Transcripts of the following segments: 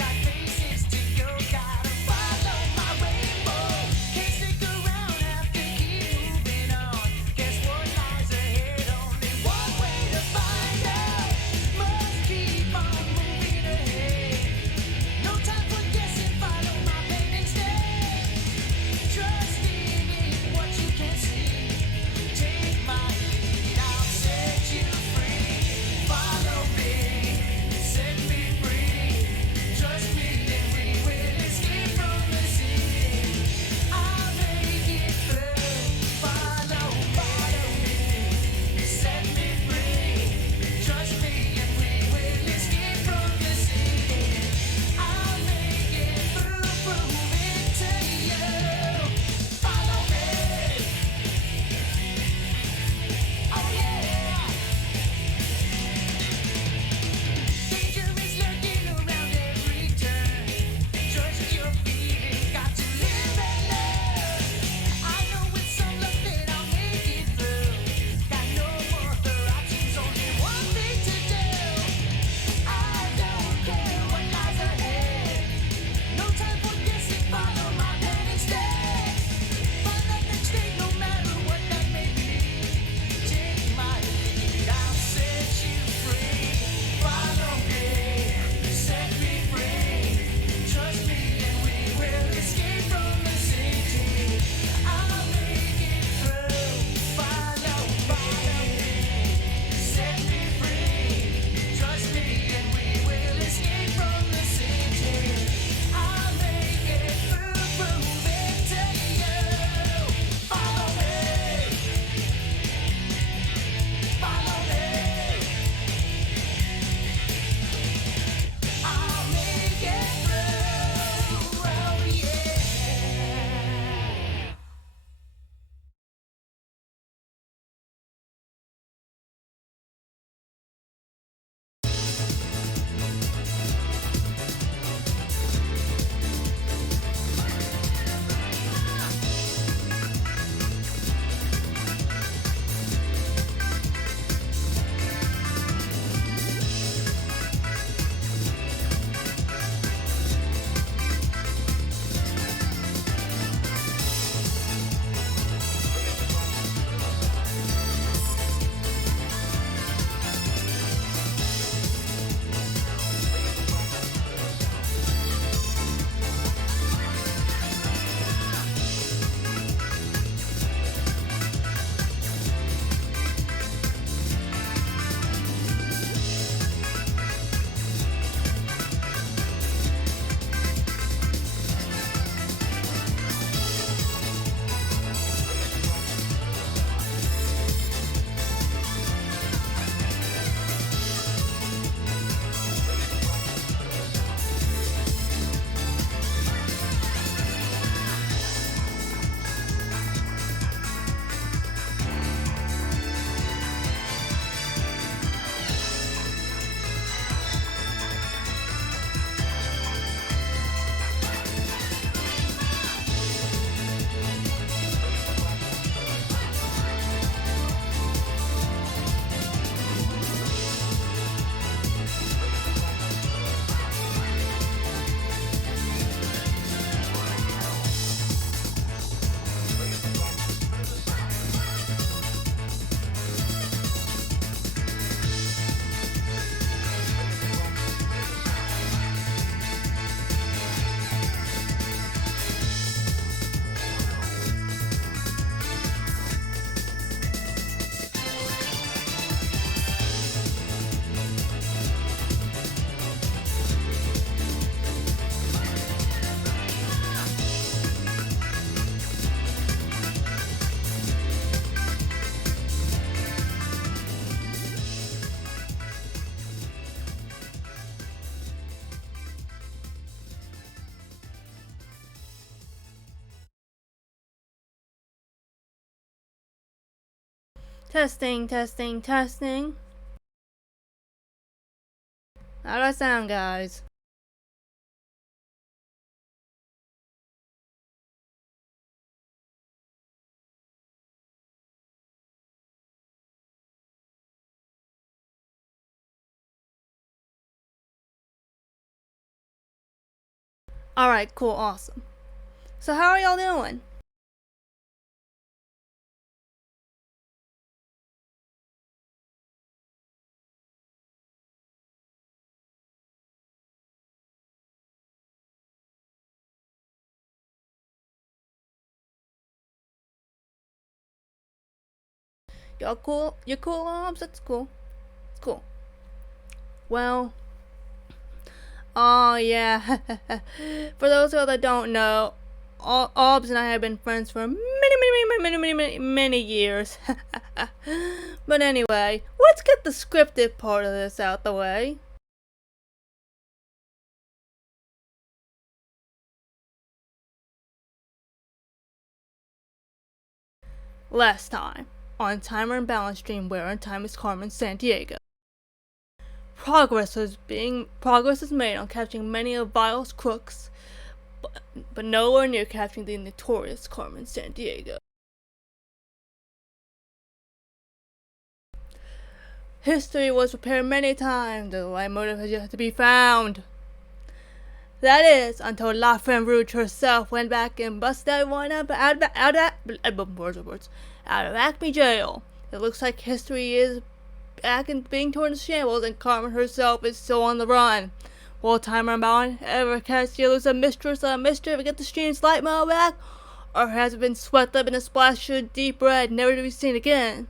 Got faces to go, gotta follow my rainbow. Can't stick around after Testing, testing, testing. How do I sound, guys? Alright, cool, awesome. So how are y'all doing? Y'all cool? You cool, Obs? That's cool. It's cool. Well, oh yeah. For those of you that don't know, Obs and I have been friends for many years. But anyway, let's get the scripted part of this out the way. Last time, on Timer and Balance stream where on time is Carmen Sandiego. Progress is made on capturing many of Vile's crooks, but nowhere near capturing the notorious Carmen Sandiego. History was prepared many times, the right motive has yet to be found. That is, until La Femme Rouge herself went back and busted everyone up out of Acme jail. It looks like history is back and being torn to shambles, and Carmen herself is still on the run. Will Timer and Balan ever catch the elusive mistress of mischief and get the stream's light mail back? Or has it been swept up in a splash of deep red, never to be seen again?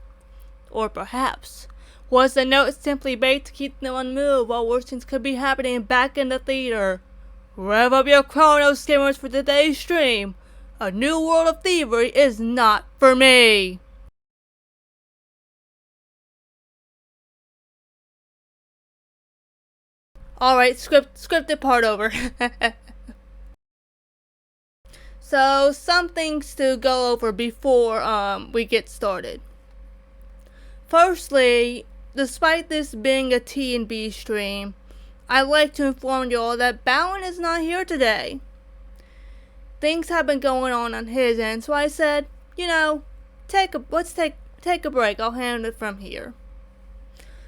Or perhaps, was the note simply baked to keep them unmoved while worse things could be happening back in the theater? Rev up your chronos, gamers, for today's stream. A new world of thievery is not for me. Alright, scripted part over. So, some things to go over before we get started. Firstly, despite this being a T&B stream, I'd like to inform you all that Balan is not here today. Things have been going on his end, so I said, let's take a break. I'll handle it from here.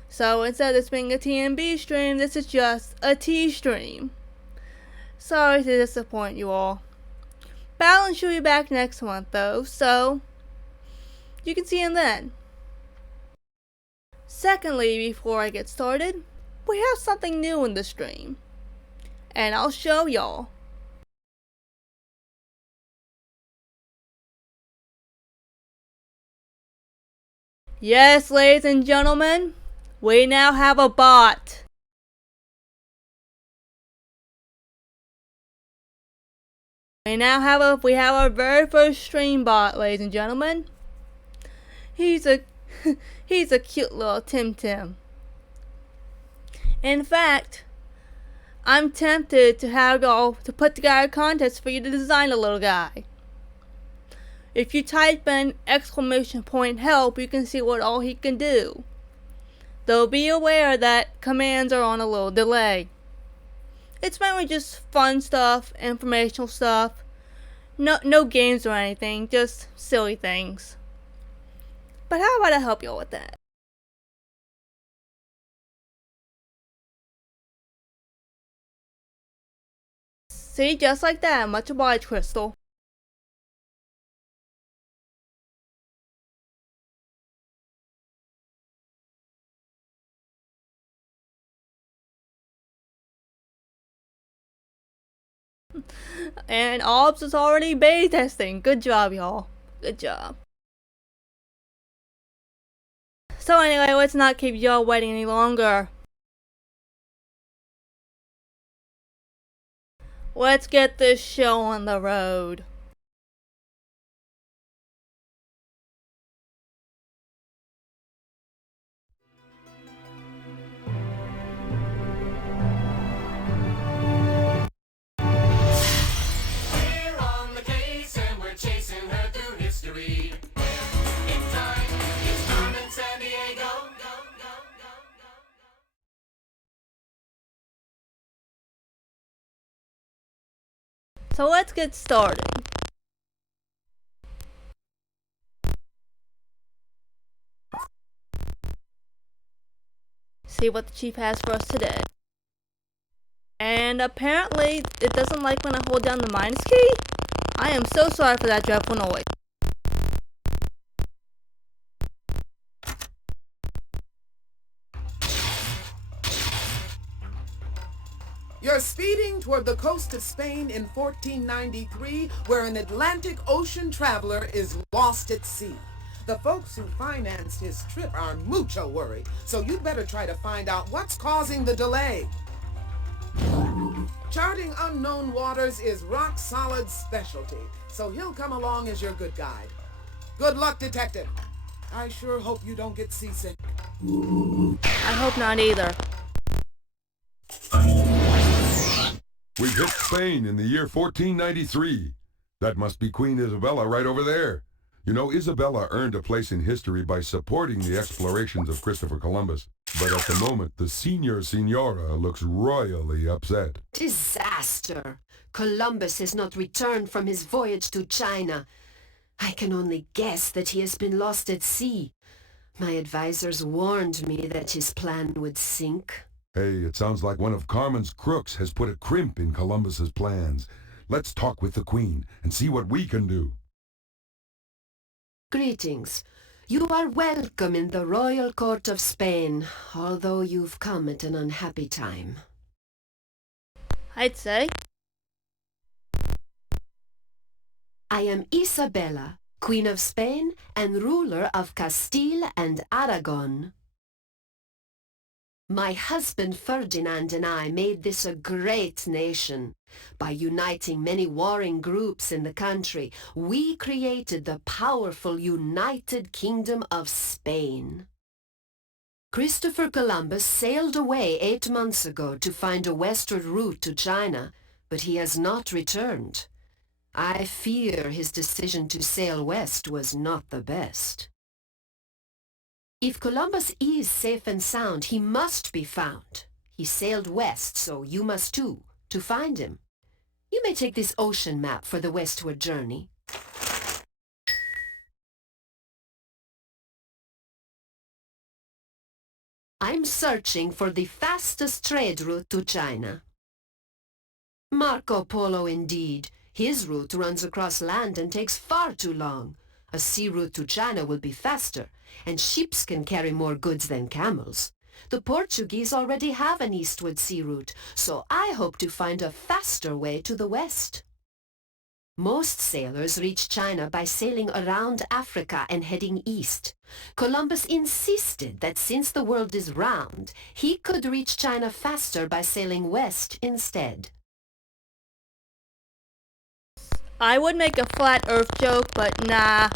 So instead of this being a T&B stream, this is just a T stream. Sorry to disappoint you all. Balan should be back next month though, so you can see him then. Secondly, before I get started, we have something new in the stream, and I'll show y'all. Yes, ladies and gentlemen, we now have a bot. We have our very first stream bot, ladies and gentlemen. He's a cute little Tim. In fact, I'm tempted to have y'all to put together a contest for you to design a little guy. If you type in !help, you can see what all he can do. Though be aware that commands are on a little delay. It's mainly just fun stuff, informational stuff. No games or anything, just silly things. But how about I help y'all with that? See, just like that. Much obliged, Crystal. And Obs is already beta testing. Good job, y'all. Good job. So anyway, let's not keep y'all waiting any longer. Let's get this show on the road. We're on the case and we're chasing her through history. In time, it's Carmen So let's get started. See what the chief has for us today. And apparently, it doesn't like when I hold down the minus key. I am so sorry for that dreadful noise. You're speeding toward the coast of Spain in 1493, where an Atlantic Ocean traveler is lost at sea. The folks who financed his trip are mucho worried, so you'd better try to find out what's causing the delay. Charting unknown waters is Rock Solid's specialty, so he'll come along as your good guide. Good luck, Detective. I sure hope you don't get seasick. I hope not either. We've hit Spain in the year 1493. That must be Queen Isabella right over there. You know, Isabella earned a place in history by supporting the explorations of Christopher Columbus. But at the moment, the Senora looks royally upset. Disaster! Columbus has not returned from his voyage to China. I can only guess that he has been lost at sea. My advisors warned me that his plan would sink. Hey, it sounds like one of Carmen's crooks has put a crimp in Columbus's plans. Let's talk with the Queen and see what we can do. Greetings. You are welcome in the royal court of Spain, although you've come at an unhappy time. I'd say. I am Isabella, Queen of Spain and ruler of Castile and Aragon. My husband Ferdinand and I made this a great nation. By uniting many warring groups in the country, we created the powerful United Kingdom of Spain. Christopher Columbus sailed away 8 months ago to find a westward route to China, but he has not returned. I fear his decision to sail west was not the best. If Columbus is safe and sound, he must be found. He sailed west, so you must too, to find him. You may take this ocean map for the westward journey. I'm searching for the fastest trade route to China. Marco Polo indeed. His route runs across land and takes far too long. A sea route to China will be faster, and ships can carry more goods than camels. The Portuguese already have an eastward sea route, so I hope to find a faster way to the west. Most sailors reach China by sailing around Africa and heading east. Columbus insisted that since the world is round, he could reach China faster by sailing west instead. I would make a flat earth joke, but nah.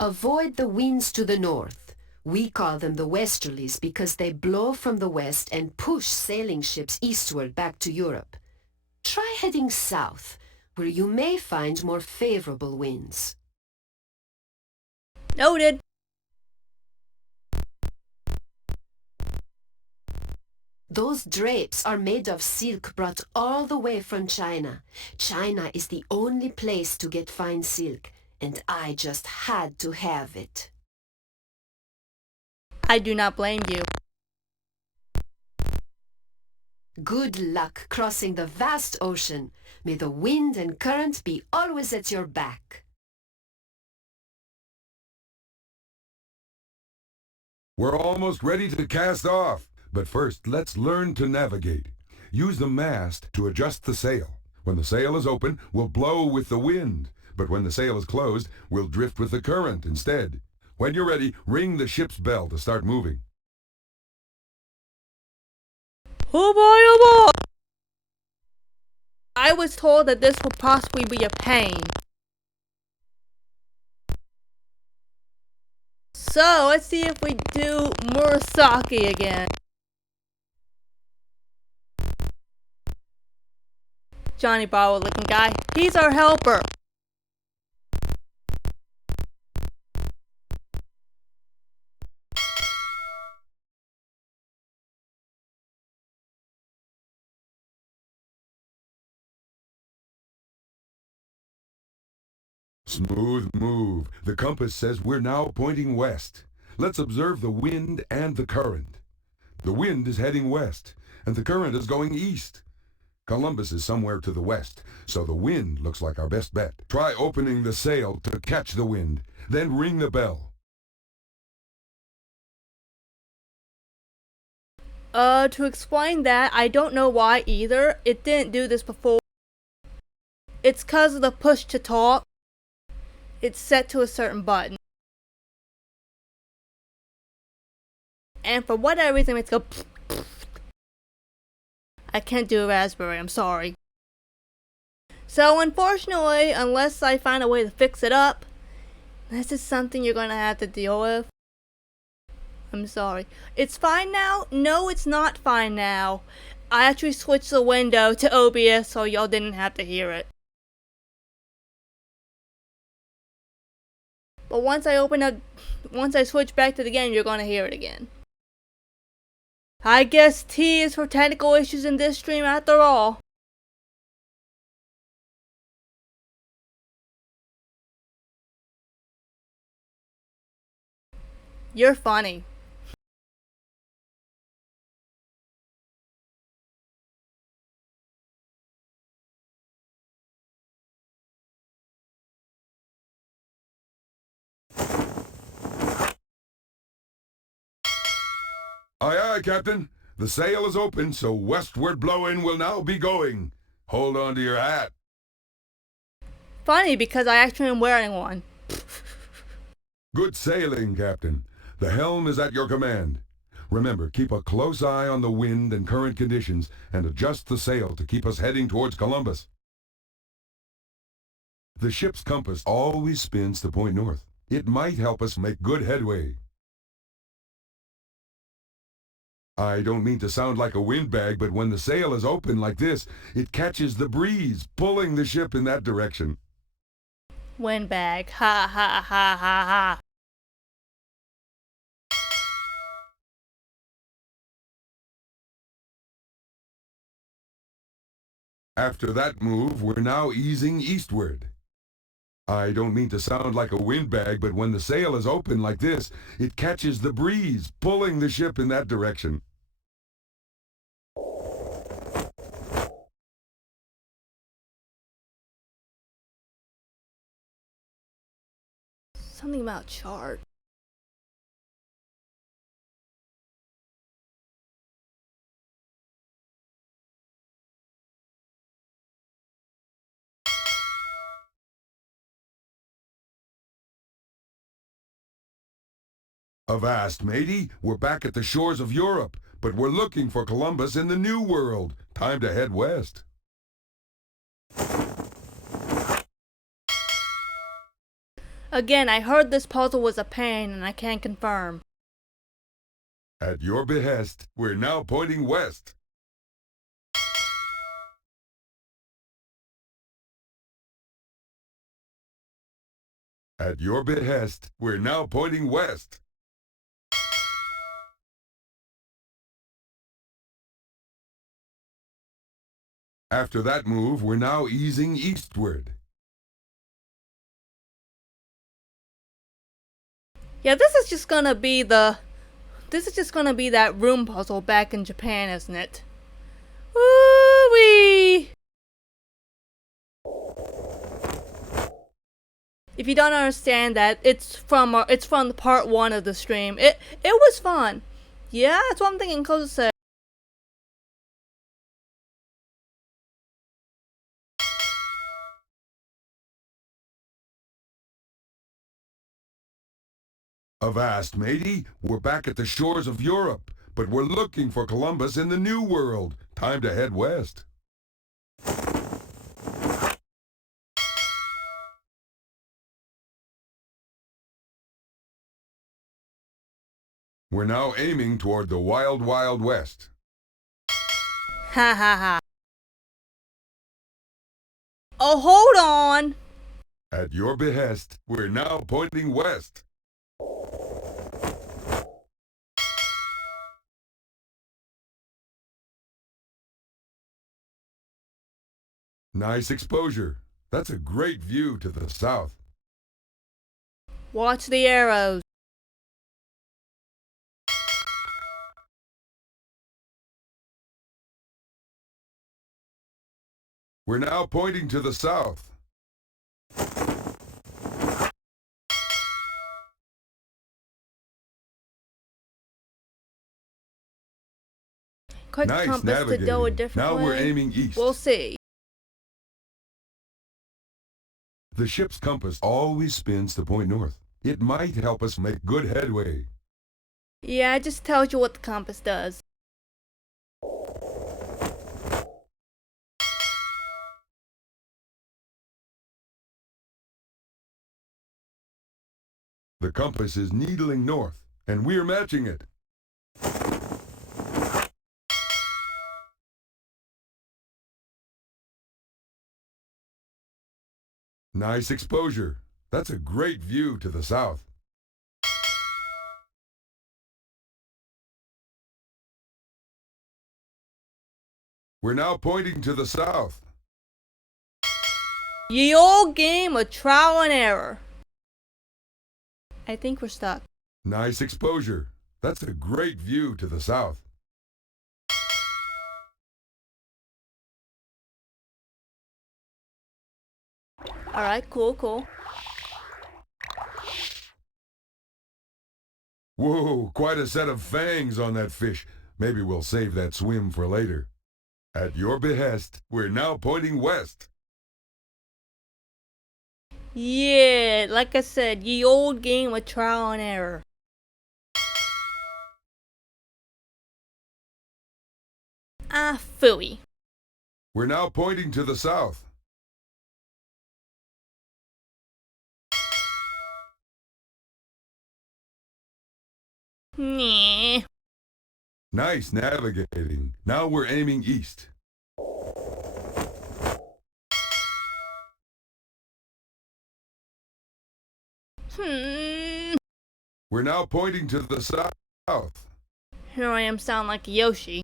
Avoid the winds to the north. We call them the westerlies because they blow from the west and push sailing ships eastward back to Europe. Try heading south, where you may find more favorable winds. Noted. Those drapes are made of silk brought all the way from China. China is the only place to get fine silk, and I just had to have it. I do not blame you. Good luck crossing the vast ocean. May the wind and current be always at your back. We're almost ready to cast off. But first, let's learn to navigate. Use the mast to adjust the sail. When the sail is open, we'll blow with the wind. But when the sail is closed, we'll drift with the current instead. When you're ready, ring the ship's bell to start moving. Oh boy, oh boy! I was told that this would possibly be a pain. So, let's see if we do Murasaki again. Johnny Bravo looking guy, he's our helper. Smooth move. The compass says we're now pointing west. Let's observe the wind and the current. The wind is heading west, and the current is going east. Columbus is somewhere to the west, so the wind looks like our best bet. Try opening the sail to catch the wind, then ring the bell. To explain that, I don't know why either. It didn't do this before. It's 'cause of the push to talk. It's set to a certain button. And for whatever reason, it's go. I can't do a raspberry, I'm sorry. So unfortunately, unless I find a way to fix it up, this is something you're gonna have to deal with. I'm sorry. It's fine now? No, it's not fine now. I actually switched the window to OBS so y'all didn't have to hear it. But once I switch back to the game, you're gonna hear it again. I guess T is for technical issues in this stream after all. You're funny. Aye, aye, Captain. The sail is open, so westward blowing will now be going. Hold on to your hat. Funny because I actually am wearing one. Good sailing, Captain. The helm is at your command. Remember, keep a close eye on the wind and current conditions and adjust the sail to keep us heading towards Columbus. The ship's compass always spins to point north. It might help us make good headway. I don't mean to sound like a windbag, but when the sail is open like this, it catches the breeze, pulling the ship in that direction. Windbag. Ha ha ha ha ha. After that move, we're now easing eastward. I don't mean to sound like a windbag, but when the sail is open like this, it catches the breeze, pulling the ship in that direction. Something about chart. Avast, matey. We're back at the shores of Europe, but we're looking for Columbus in the New World. Time to head west. Again, I heard this puzzle was a pain and I can't confirm. At your behest, we're now pointing west. At your behest, we're now pointing west. After that move, we're now easing eastward. Yeah, this is just gonna be that room puzzle back in Japan, isn't it? Woo-wee! If you don't understand that, it's from the part 1 of the stream. It was fun. Yeah, that's what I'm thinking. Close to say. Avast, matey. We're back at the shores of Europe, but we're looking for Columbus in the New World. Time to head west. We're now aiming toward the wild, wild west. Ha ha ha. Oh, hold on. At your behest, we're now pointing west. Nice exposure. That's a great view to the south. Watch the arrows. We're now pointing to the south. Click the Nice compass to navigating. go a different Now way. we're aiming east. We'll see. The ship's compass always spins to point north. It might help us make good headway. Yeah, it just tells you what the compass does. The compass is needling north, and we're matching it. Nice exposure. That's a great view to the south. We're now pointing to the south. Ye old game of trial and error. I think we're stuck. Nice exposure. That's a great view to the south. Alright, cool. Whoa, quite a set of fangs on that fish. Maybe we'll save that swim for later. At your behest, we're now pointing west. Yeah, like I said, ye old game of trial and error. Ah, phooey. We're now pointing to the south. Nah. Nice navigating. Now we're aiming east. We're now pointing to the south. Here I am sound like Yoshi.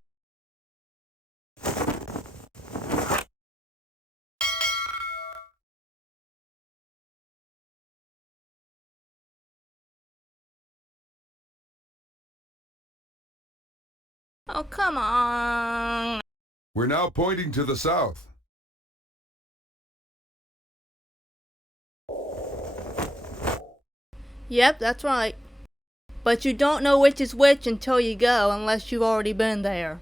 Oh, come on. We're now pointing to the south. Yep, that's right. But you don't know which is which until you go, unless you've already been there.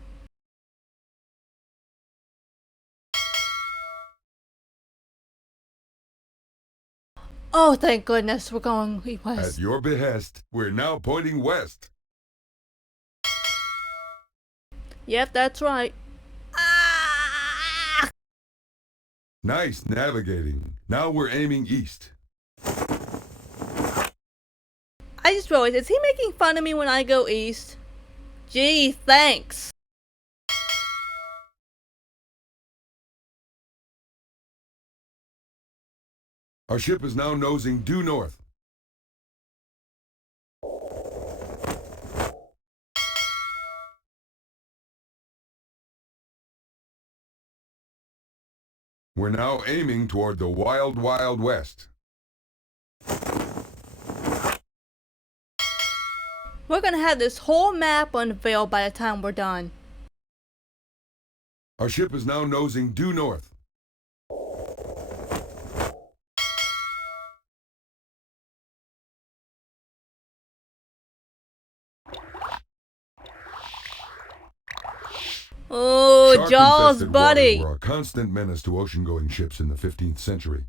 Oh, thank goodness we're going west. At your behest, we're now pointing west. Yep, that's right. Ah! Nice navigating. Now we're aiming east. I just realized, is he making fun of me when I go east? Gee, thanks. Our ship is now nosing due north. We're now aiming toward the wild, wild west. We're gonna have this whole map unveiled by the time we're done. Our ship is now nosing due north. Oh, Jaws, Shark-infested buddy. waters were a constant menace to ocean-going ships in the 15th century.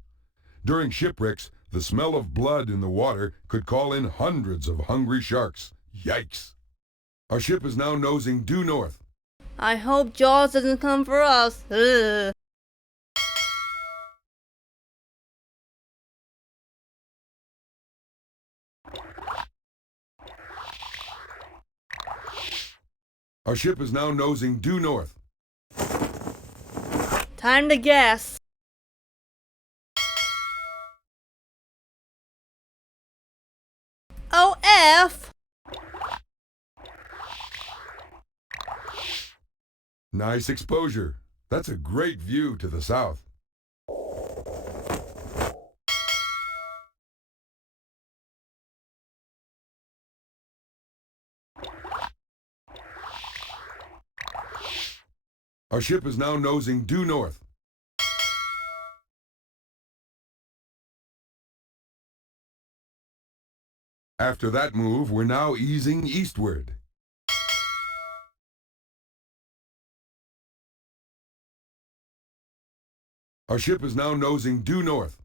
During shipwrecks, the smell of blood in the water could call in hundreds of hungry sharks. Yikes! Our ship is now nosing due north. I hope Jaws doesn't come for us. Ugh. Our ship is now nosing due north. Time to guess. Oh, F. Nice exposure. That's a great view to the south. Our ship is now nosing due north. After that move, we're now easing eastward. Our ship is now nosing due north.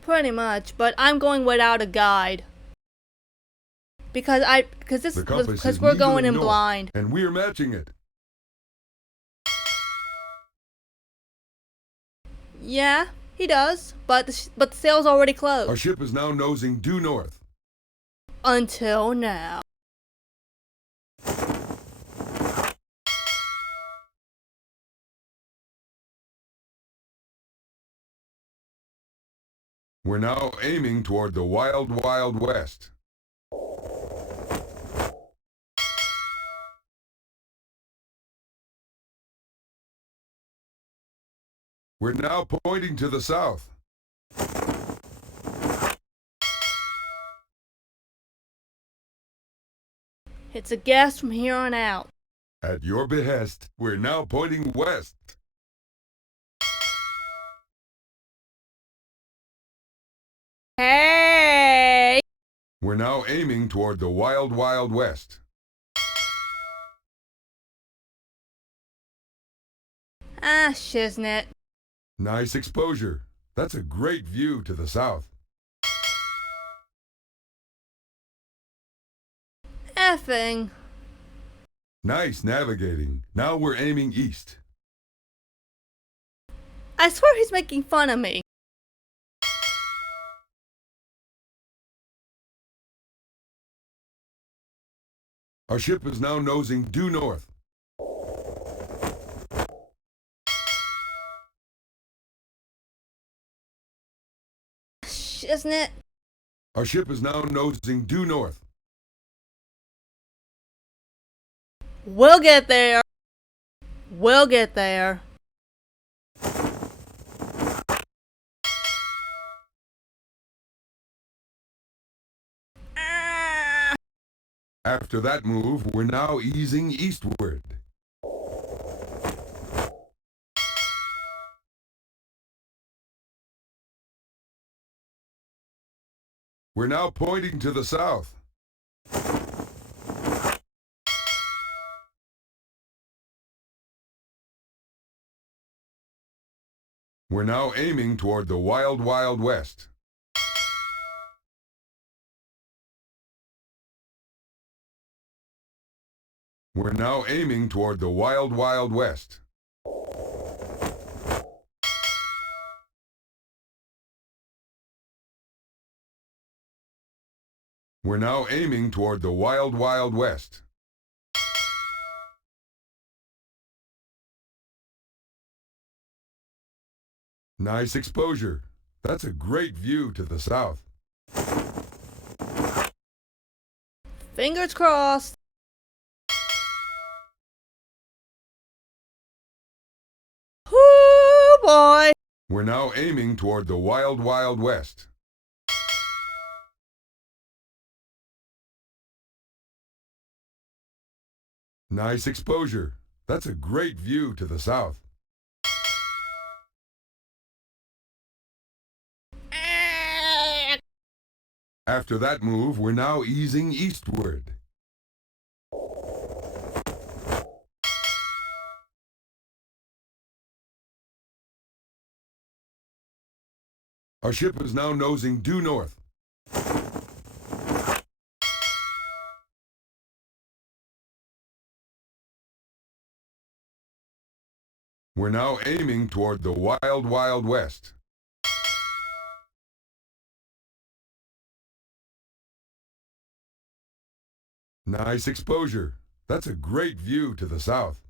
Pretty much, but I'm going without a guide. Because The compass is we're needle going in north, blind. and we're matching it. Yeah, he does, but the sail's already closed. Our ship is now nosing due north. Until now. We're now aiming toward the wild, wild west. We're now pointing to the south. It's a guess from here on out. At your behest, we're now pointing west. Hey! We're now aiming toward the wild, wild west. Ah, shiznit. Nice exposure. That's a great view to the south. Effing. Nice navigating. Now we're aiming east. I swear he's making fun of me. Our ship is now nosing due north. Shiznit. Our ship is now nosing due north. We'll get there. We'll get there. Ah. After that move, we're now easing eastward. We're now pointing to the south. We're now aiming toward the wild, wild west. We're now aiming toward the wild, wild west. We're now aiming toward the wild, wild west. Nice exposure. That's a great view to the south. Fingers crossed. Whoo boy. We're now aiming toward the wild, wild west. Nice exposure. That's a great view to the south. After that move, we're now easing eastward. Our ship is now nosing due north. We're now aiming toward the wild, wild west. Nice exposure. That's a great view to the south.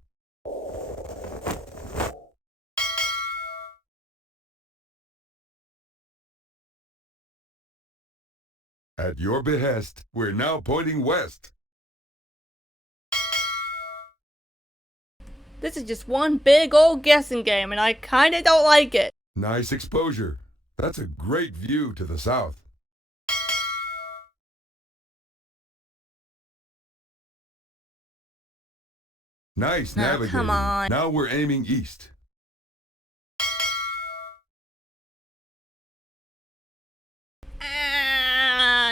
At your behest, we're now pointing west. This is just one big old guessing game, and I kinda don't like it. Nice exposure. That's a great view to the south. Nice Now, navigating. come on. Now we're aiming east.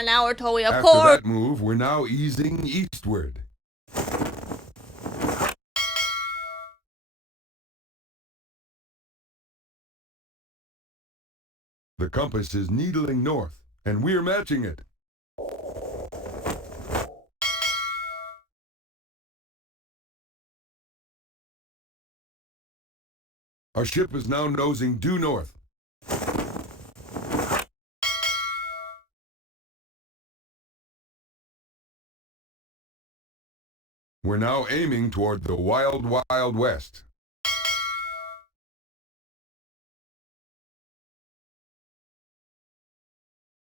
Now we're totally up After course. that move, we're now easing eastward. The compass is needling north, and we're matching it. Our ship is now nosing due north. We're now aiming toward the wild, wild west.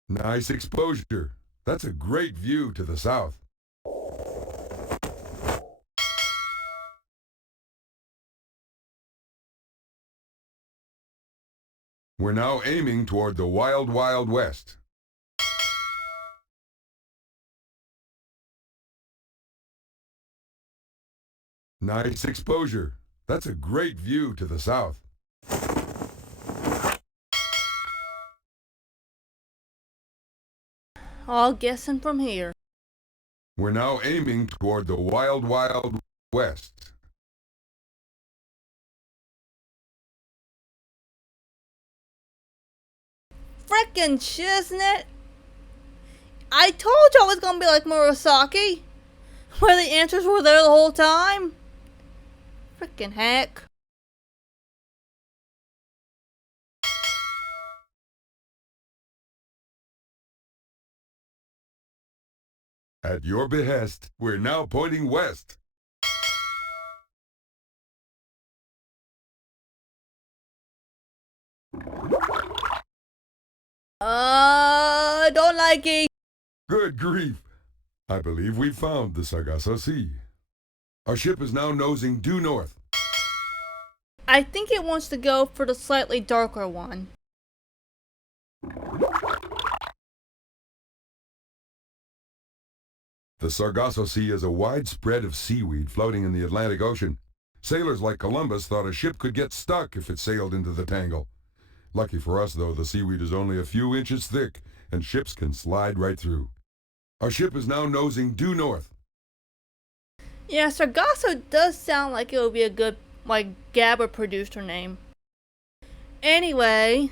Nice exposure. That's a great view to the south. We're now aiming toward the wild, wild west. Nice exposure. That's a great view to the south. All guessing from here. We're now aiming toward the wild, wild west. Frickin' shiznit! I told you I was gonna be like Murasaki, where the answers were there the whole time. Frickin' heck. At your behest, we're now pointing west. Don't like it. Good grief! I believe we found the Sargasso Sea. Our ship is now nosing due north. I think it wants to go for the slightly darker one. The Sargasso Sea is a wide spread of seaweed floating in the Atlantic Ocean. Sailors like Columbus thought a ship could get stuck if it sailed into the tangle. Lucky for us, though, the seaweed is only a few inches thick, and ships can slide right through. Our ship is now nosing due north. Yeah, Sargasso does sound like it would be a good, like, Gabba producer name. Anyway,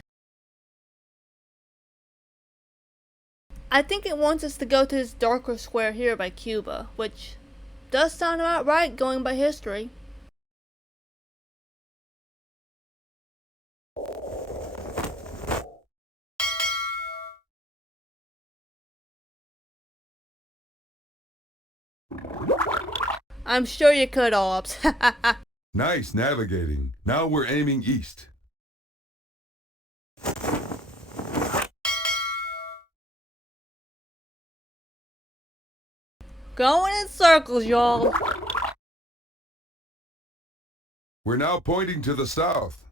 I think it wants us to go to this darker square here by Cuba, which does sound about right going by history. I'm sure you could, Ops. Nice navigating. Now we're aiming east. Going in circles, y'all. We're now pointing to the south.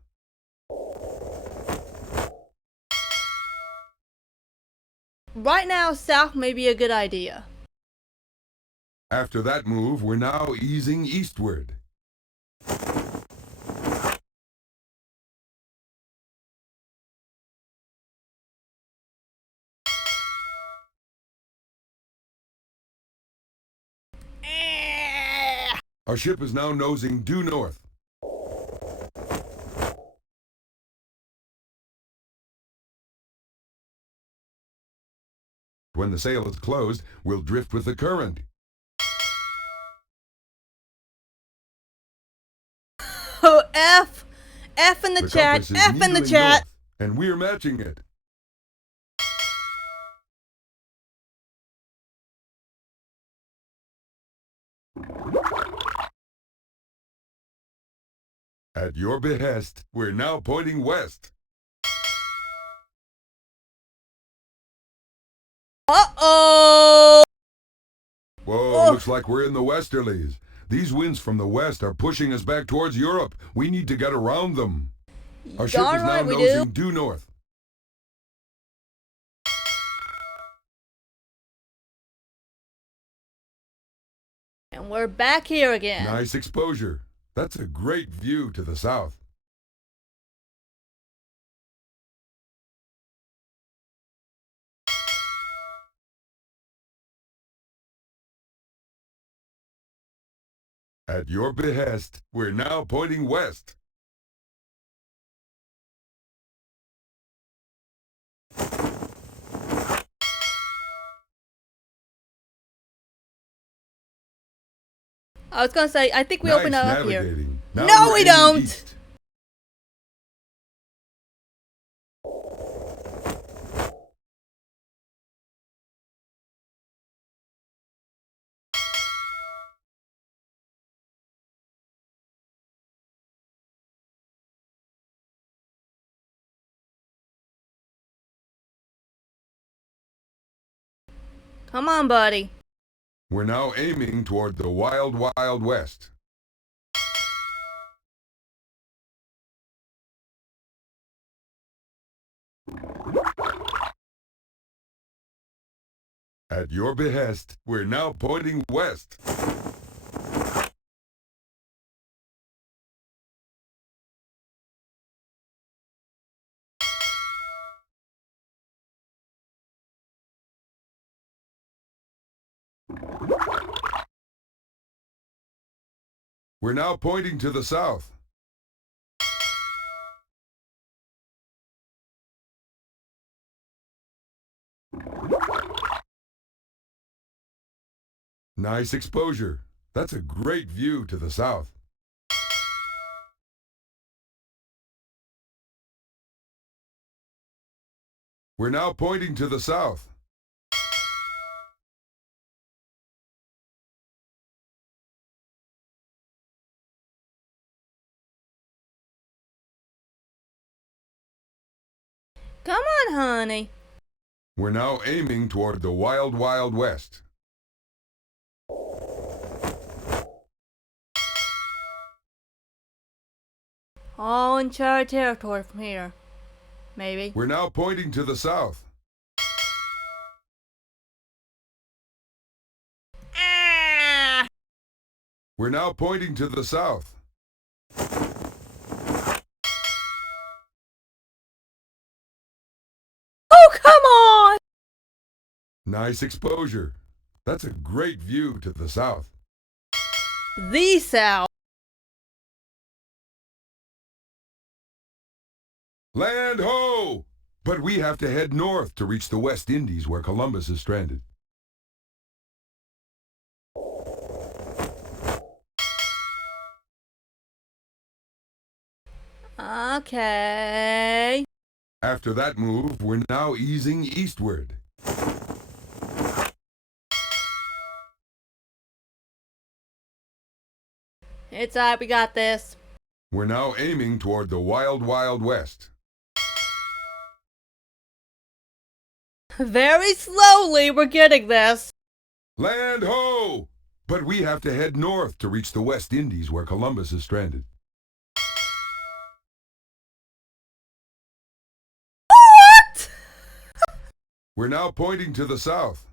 Right now, south may be a good idea. After that move, we're now easing eastward. Our ship is now nosing due north. When the sail is closed, we'll drift with the current. Oh, F in the chat, compass is F in the needling chat. north, and we're matching it. At your behest, we're now pointing west. Uh-oh! Whoa, looks like we're in the westerlies. These winds from the west are pushing us back towards Europe. We need to get around them. Our ship Darn is now right we nosing do. due north. And we're back here again. Nice exposure. That's a great view to the south. At your behest, we're now pointing west. I was gonna say, I think we open it Nice up here. navigating. Now No, we're we aiming don't. east. Come on, buddy. We're now aiming toward the wild, wild west. At your behest, we're now pointing west. We're now pointing to the south. Nice exposure. That's a great view to the south. We're now pointing to the south. Come on, honey. We're now aiming toward the wild, wild west. All uncharted territory from here. Maybe. We're now pointing to the south. Ah! We're now pointing to the south. Oh, come on! Nice exposure. That's a great view to the south. The south. Land ho! But we have to head north to reach the West Indies where Columbus is stranded. Okay. After that move, we're now easing eastward. It's alright, we got this. We're now aiming toward the wild, wild west. Very slowly, we're getting this. Land ho! But we have to head north to reach the West Indies where Columbus is stranded. What? We're now pointing to the south.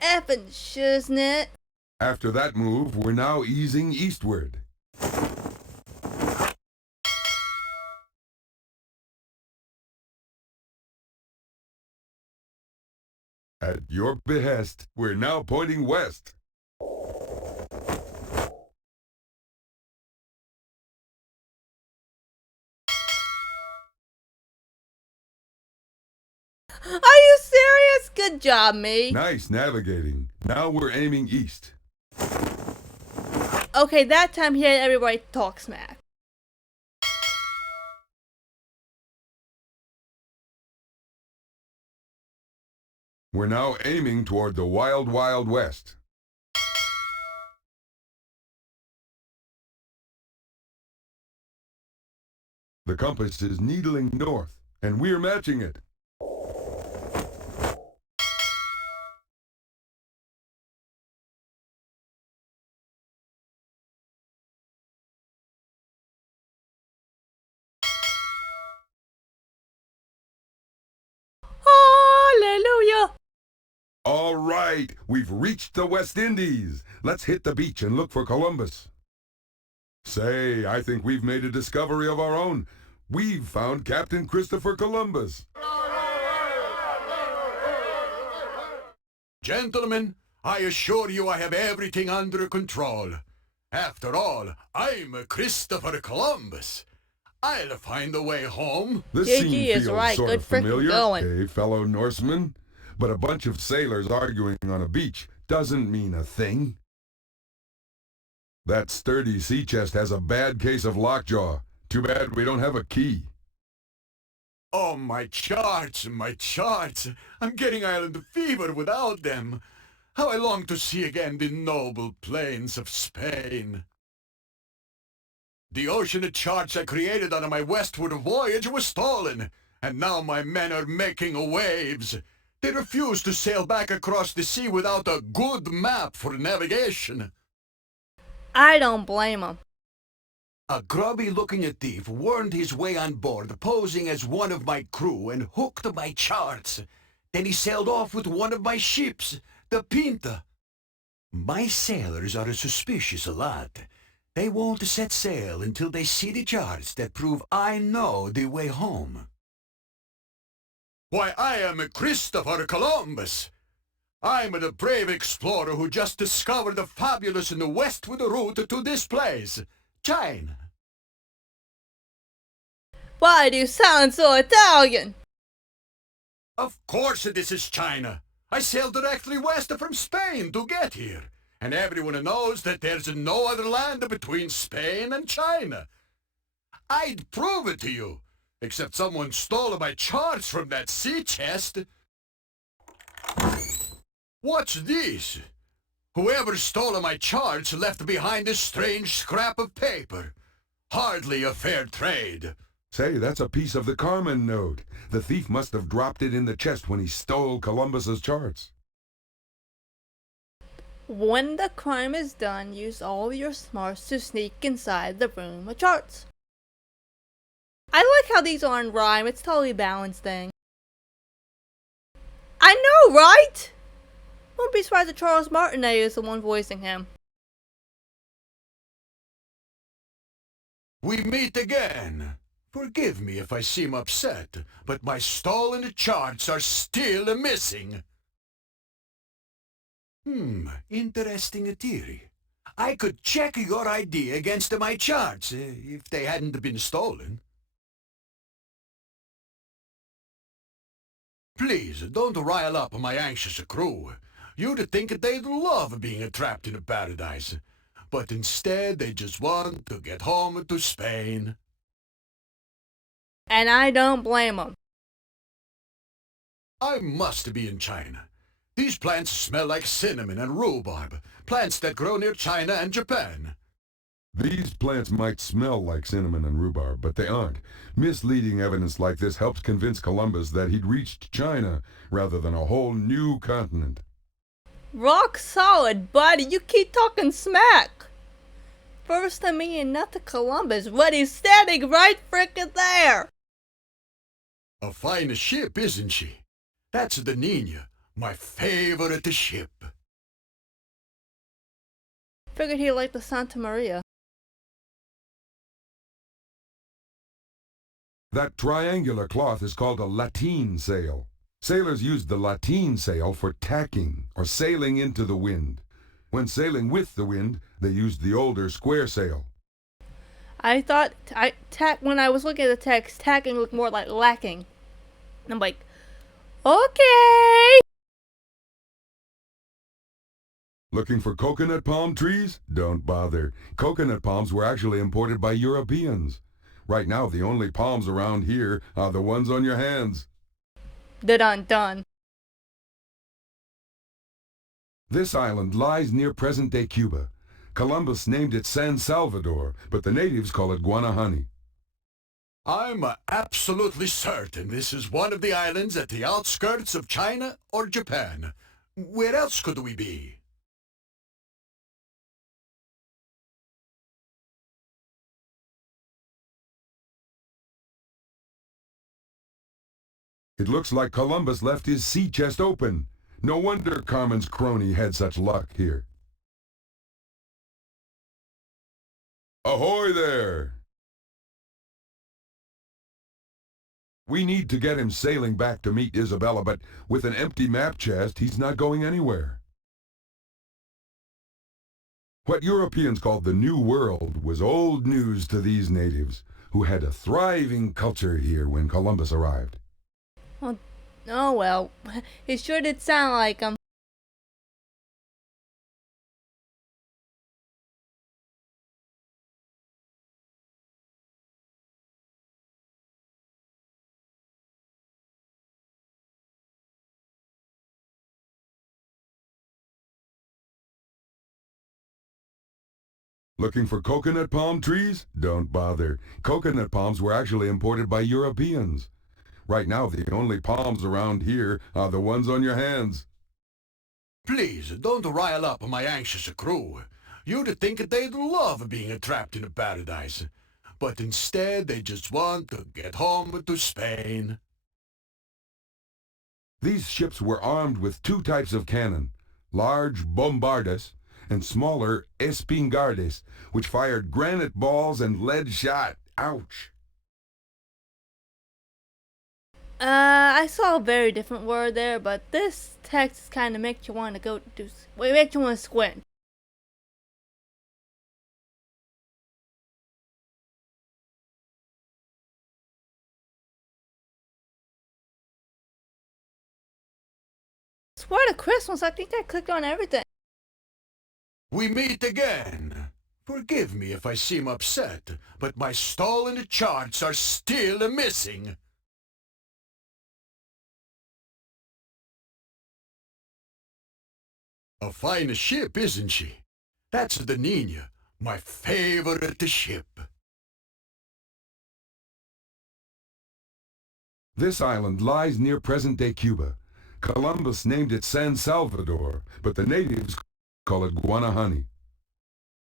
Effing shiznit. After that move, we're now easing eastward. At your behest, we're now pointing west. Are you serious? Good job, me. Nice navigating. Now we're aiming east. Okay, that time he had everybody talk smack. We're now aiming toward the wild, wild west. The compass is needling north, and we're matching it. All right, we've reached the West Indies. Let's hit the beach and look for Columbus. Say, I think we've made a discovery of our own. We've found Captain Christopher Columbus. Gentlemen, I assure you I have everything under control. After all, I'm Christopher Columbus. I'll find a way home. This JG scene is feels right. sort Good of frickin' familiar, going. fellow Norseman? But a bunch of sailors arguing on a beach doesn't mean a thing. That sturdy sea chest has a bad case of lockjaw. Too bad we don't have a key. Oh, my charts, my charts. I'm getting island fever without them. How I long to see again the noble plains of Spain. The ocean charts I created on my westward voyage was stolen, and now my men are making waves. They refuse to sail back across the sea without a good map for navigation. I don't blame him. A grubby-looking thief wormed his way on board, posing as one of my crew, and hooked my charts. Then he sailed off with one of my ships, the Pinta. My sailors are a suspicious lot. They won't set sail until they see the charts that prove I know the way home. Why, I am Christopher Columbus. I'm the brave explorer who just discovered the fabulous and westward route to this place, China. Why do you sound so Italian? Of course this is China. I sailed directly west from Spain to get here. And everyone knows that there's no other land between Spain and China. I'd prove it to you, except someone stole my charts from that sea chest. What's this? Whoever stole my charts left behind a strange scrap of paper. Hardly a fair trade. Say, that's a piece of the Carmen note. The thief must have dropped it in the chest when he stole Columbus's charts. When the crime is done, use all your smarts to sneak inside the room with charts. I like how these aren't rhyme, it's totally balanced thing. I know, right? Won't be surprised that Charles Martinet is the one voicing him. We meet again. Forgive me if I seem upset, but my stolen charts are still missing. Interesting theory. I could check your ID against my charts if they hadn't been stolen. Please, don't rile up my anxious crew. You'd think they'd love being trapped in paradise. But instead, they just want to get home to Spain. And I don't blame them. I must be in China. These plants smell like cinnamon and rhubarb, plants that grow near China and Japan. These plants might smell like cinnamon and rhubarb, but they aren't. Misleading evidence like this helps convince Columbus that he'd reached China rather than a whole new continent. Rock solid, buddy. You keep talking smack. First to me and not to Columbus, but he's standing right frickin' there. A fine ship, isn't she? That's the Nina, my favorite ship. Figured he liked the Santa Maria. That triangular cloth is called a lateen sail. Sailors used the lateen sail for tacking or sailing into the wind. When sailing with the wind, they used the older square sail. I thought when I was looking at the text, tacking looked more like lacking. I'm like, okay. Looking for coconut palm trees? Don't bother. Coconut palms were actually imported by Europeans. Right now, the only palms around here are the ones on your hands. Dun. This island lies near present-day Cuba. Columbus named it San Salvador, but the natives call it Guanahani. I'm absolutely certain this is one of the islands at the outskirts of China or Japan. Where else could we be? It looks like Columbus left his sea chest open. No wonder Carmen's crony had such luck here. Ahoy there! We need to get him sailing back to meet Isabella, but with an empty map chest, he's not going anywhere. What Europeans called the New World was old news to these natives, who had a thriving culture here when Columbus arrived. Oh well, it sure did sound like him. Looking for coconut palm trees? Don't bother. Coconut palms were actually imported by Europeans. Right now, the only palms around here are the ones on your hands. Please, don't rile up my anxious crew. You'd think they'd love being trapped in a paradise. But instead, they just want to get home to Spain. These ships were armed with two types of cannon, large bombardas and smaller espingardes, which fired granite balls and lead shot. Ouch! I saw a very different word there, but this text kind of makes you want to go do. Wait, makes you want to squint. Swear to Christmas, I think I clicked on everything. We meet again. Forgive me if I seem upset, but my stolen charts are still missing. A fine ship, isn't she? That's the Nina, my favorite ship. This island lies near present-day Cuba. Columbus named it San Salvador, but the natives call it Guanahani.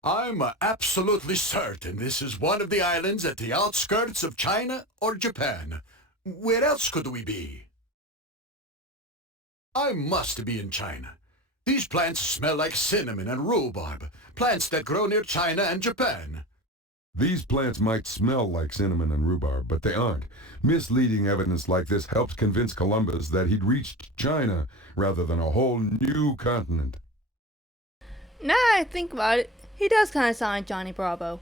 I'm absolutely certain this is one of the islands at the outskirts of China or Japan. Where else could we be? I must be in China. These plants smell like cinnamon and rhubarb, plants that grow near China and Japan. These plants might smell like cinnamon and rhubarb, but they aren't. Misleading evidence like this helps convince Columbus that he'd reached China rather than a whole new continent. Now I think about it, he does kind of sound like Johnny Bravo.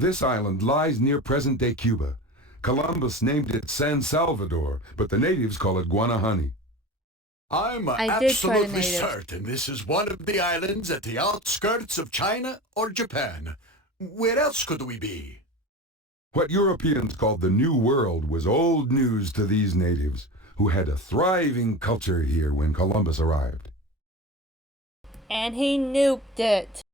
This island lies near present-day Cuba. Columbus named it San Salvador, but the natives call it Guanahani. I'm I did try the absolutely native. certain this is one of the islands at the outskirts of China or Japan. Where else could we be? What Europeans called the New World was old news to these natives, who had a thriving culture here when Columbus arrived. And he nuked it.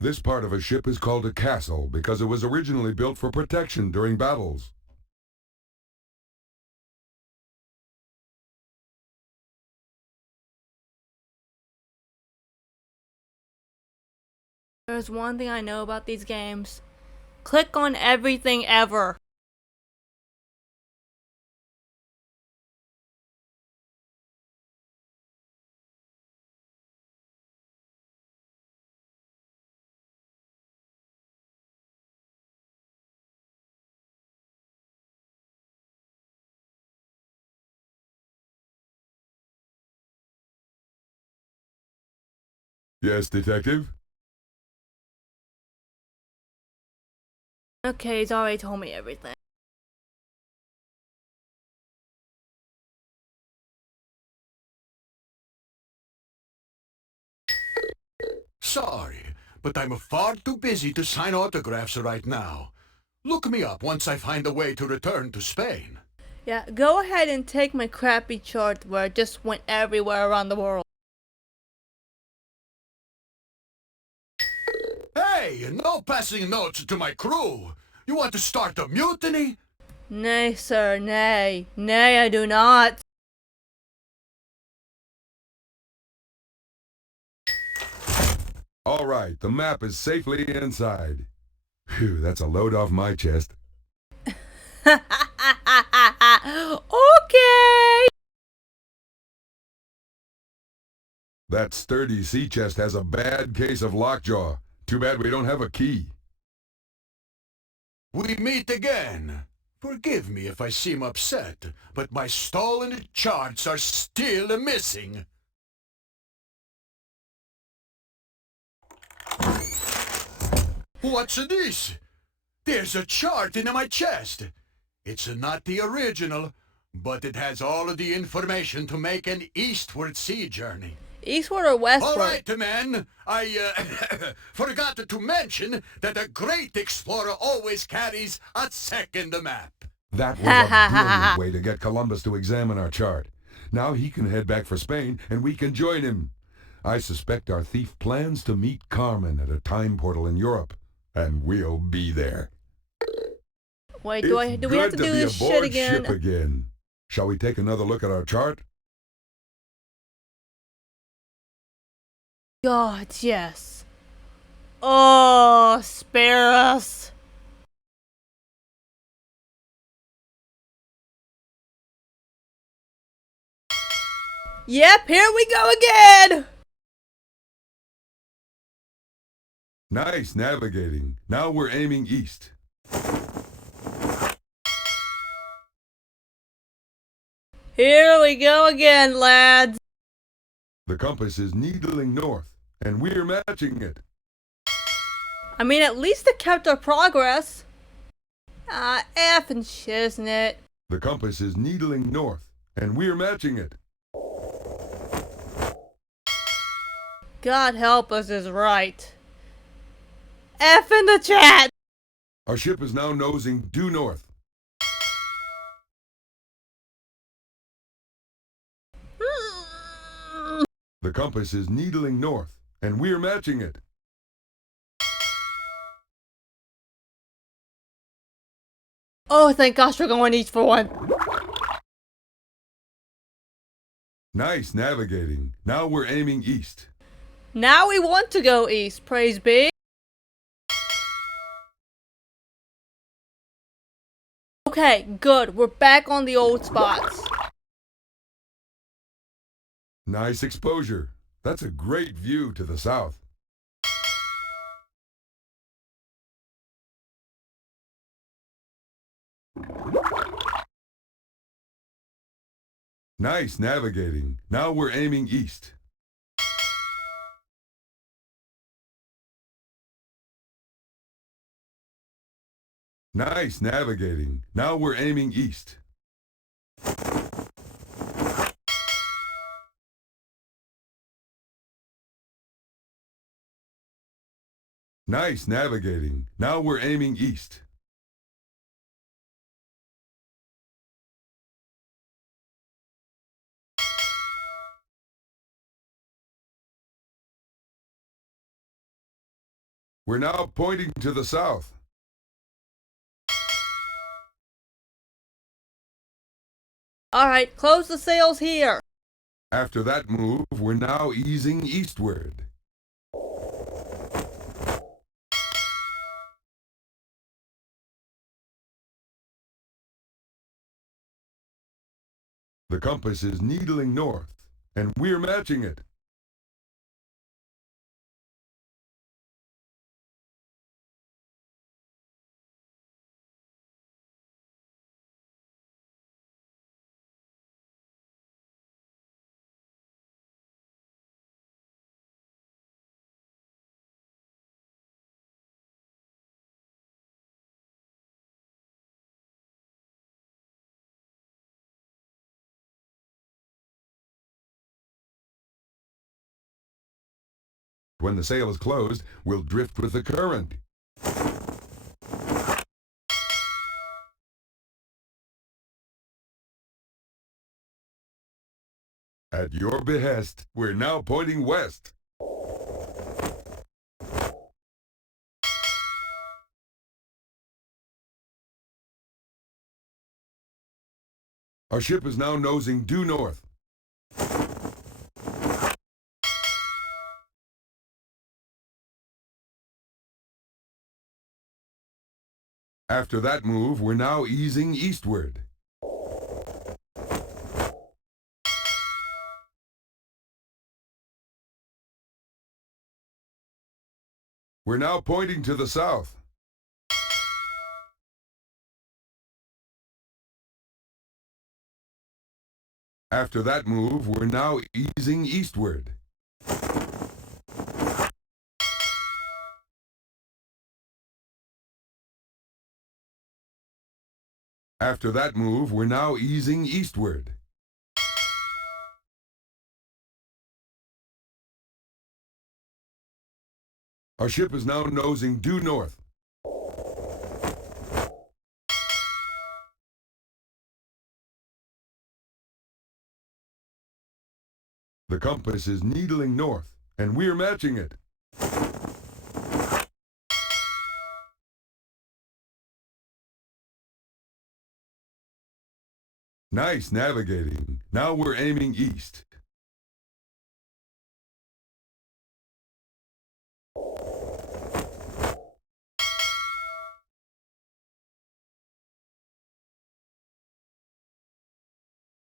This part of a ship is called a castle because it was originally built for protection during battles. There's one thing I know about these games. Click on everything ever. Yes, detective? Okay, he's already told me everything. Sorry, but I'm far too busy to sign autographs right now. Look me up once I find a way to return to Spain. Yeah, go ahead and take my crappy chart where it just went everywhere around the world. Hey, no passing notes to my crew. You want to start a mutiny? Nay, sir, nay. Nay, I do not. All right, the map is safely inside. Phew, that's a load off my chest. Okay. That sturdy sea chest has a bad case of lockjaw. Too bad we don't have a key. We meet again. Forgive me if I seem upset, but my stolen charts are still missing. What's this? There's a chart in my chest. It's not the original, but it has all of the information to make an eastward sea journey. Eastward or westward? All right, men. I forgot to mention that a great explorer always carries a second map. That was a brilliant way to get Columbus to examine our chart. Now he can head back for Spain, and we can join him. I suspect our thief plans to meet Carmen at a time portal in Europe, and we'll be there. Wait, do we have to do this shit again? Ship again. Shall we take another look at our chart? God, yes. Oh, spare us. Yep, here we go again. Nice navigating. Now we're aiming east. Here we go again, lads. The compass is needling north, and we're matching it. I mean, at least it kept our progress. F and shiznit. The compass is needling north, and we're matching it. God help us is right. F in the chat. Our ship is now nosing due north. The compass is needling north, and we're matching it. Oh, thank gosh we're going east for one. Nice navigating. Now we're aiming east. Now we want to go east, praise be. Okay, good. We're back on the old spots. Nice exposure. That's a great view to the south. Nice navigating. Now we're aiming east. Nice navigating. Now we're aiming east. Nice navigating. Now we're aiming east. We're now pointing to the south. Alright, close the sails here. After that move, we're now easing eastward. The compass is needling north, and we're matching it. When the sail is closed, we'll drift with the current. At your behest, we're now pointing west. Our ship is now nosing due north. After that move, we're now easing eastward. We're now pointing to the south. After that move, we're now easing eastward. After that move, we're now easing eastward. Our ship is now nosing due north. The compass is needling north, and we're matching it. Nice navigating. Now we're aiming east.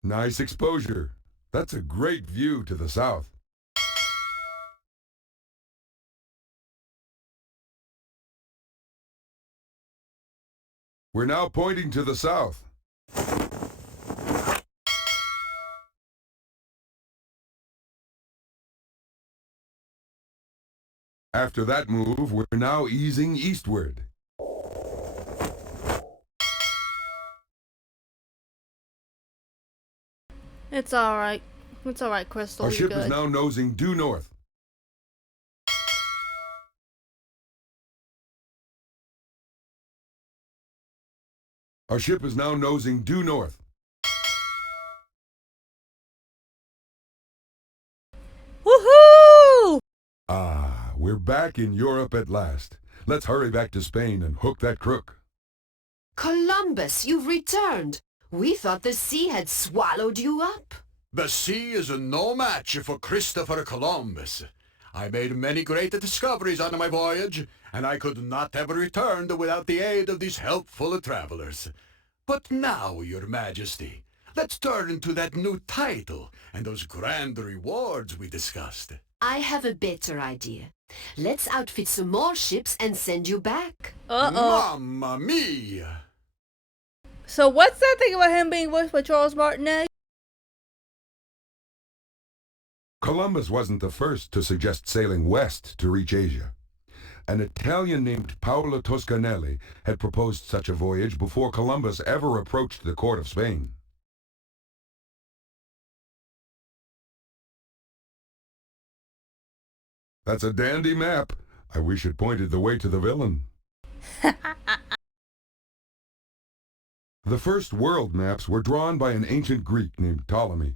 Nice exposure. That's a great view to the south. We're now pointing to the south. After that move, we're now easing eastward. It's alright. It's alright, Crystal. Our You're ship good. is now nosing due north. Our ship is now nosing due north. Woohoo! Ah, we're back in Europe at last. Let's hurry back to Spain and hook that crook. Columbus, you've returned. We thought the sea had swallowed you up. The sea is no match for Christopher Columbus. I made many great discoveries on my voyage, and I could not have returned without the aid of these helpful travelers. But now, Your Majesty, let's turn to that new title and those grand rewards we discussed. I have a better idea. Let's outfit some more ships and send you back. Uh-oh. Mamma mia! So what's that thing about him being voiced by Charles Martinet? Columbus wasn't the first to suggest sailing west to reach Asia. An Italian named Paolo Toscanelli had proposed such a voyage before Columbus ever approached the court of Spain. That's a dandy map. I wish it pointed the way to the villain. The first world maps were drawn by an ancient Greek named Ptolemy.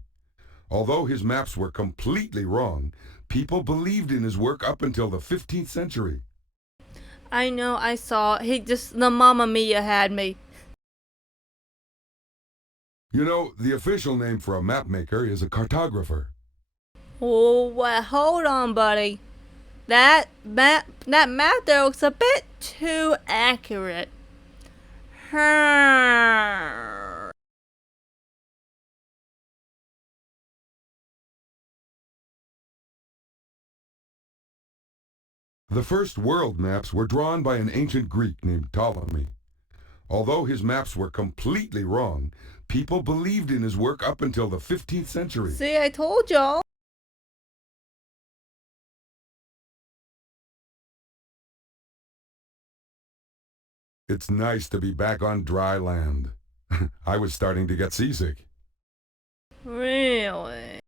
Although his maps were completely wrong, people believed in his work up until the 15th century. I know, I saw. The Mamma Mia had me. You know, the official name for a map maker is a cartographer. Oh, well, hold on, buddy. That map there looks a bit too accurate. The first world maps were drawn by an ancient Greek named Ptolemy. Although his maps were completely wrong, people believed in his work up until the 15th century. See, I told y'all. It's nice to be back on dry land. I was starting to get seasick. Really?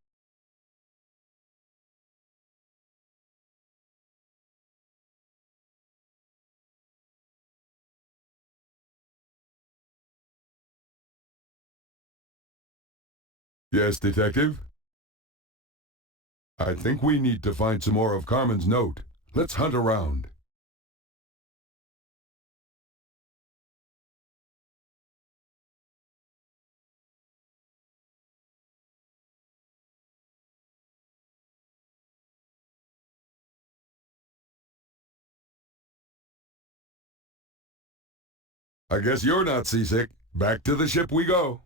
Yes, detective? I think we need to find some more of Carmen's note. Let's hunt around. I guess you're not seasick. Back to the ship we go.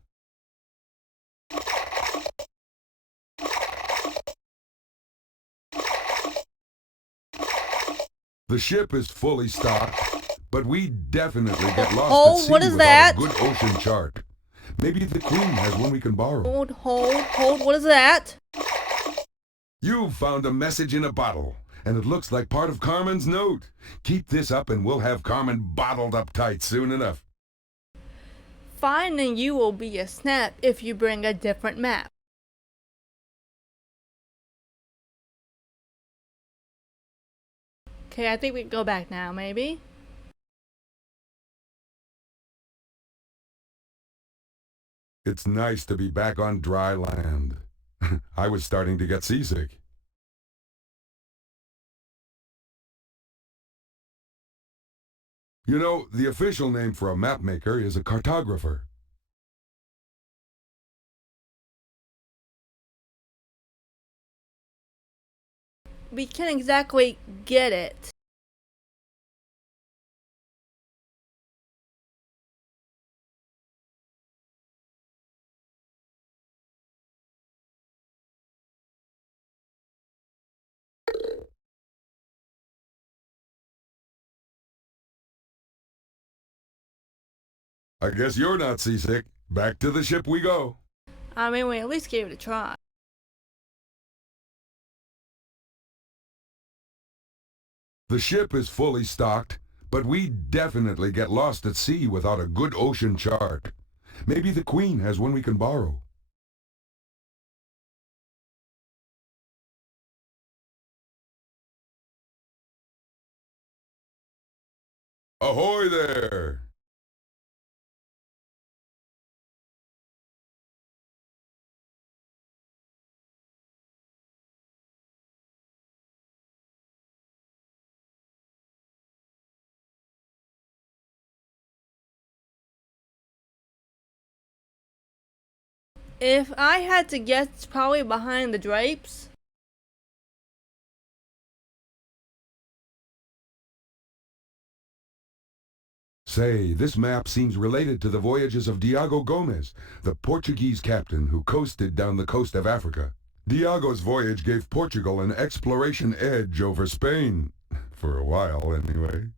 The ship is fully stocked, but we definitely get lost Hold, at sea what is without that? a good ocean chart. Maybe the Queen has one we can borrow. Hold, what is that? You've found a message in a bottle, and it looks like part of Carmen's note. Keep this up and we'll have Carmen bottled up tight soon enough. Finding you will be a snap if you bring a different map. Okay, I think we can go back now, maybe? It's nice to be back on dry land. I was starting to get seasick. You know, the official name for a map maker is a cartographer. We can't exactly get it. I guess you're not seasick. Back to the ship we go. I mean, we at least gave it a try. The ship is fully stocked, but we definitely get lost at sea without a good ocean chart. Maybe the Queen has one we can borrow. Ahoy there! If I had to guess, it's probably behind the drapes. Say, this map seems related to the voyages of Diego Gomez, the Portuguese captain who coasted down the coast of Africa. Diego's voyage gave Portugal an exploration edge over Spain. For a while, anyway.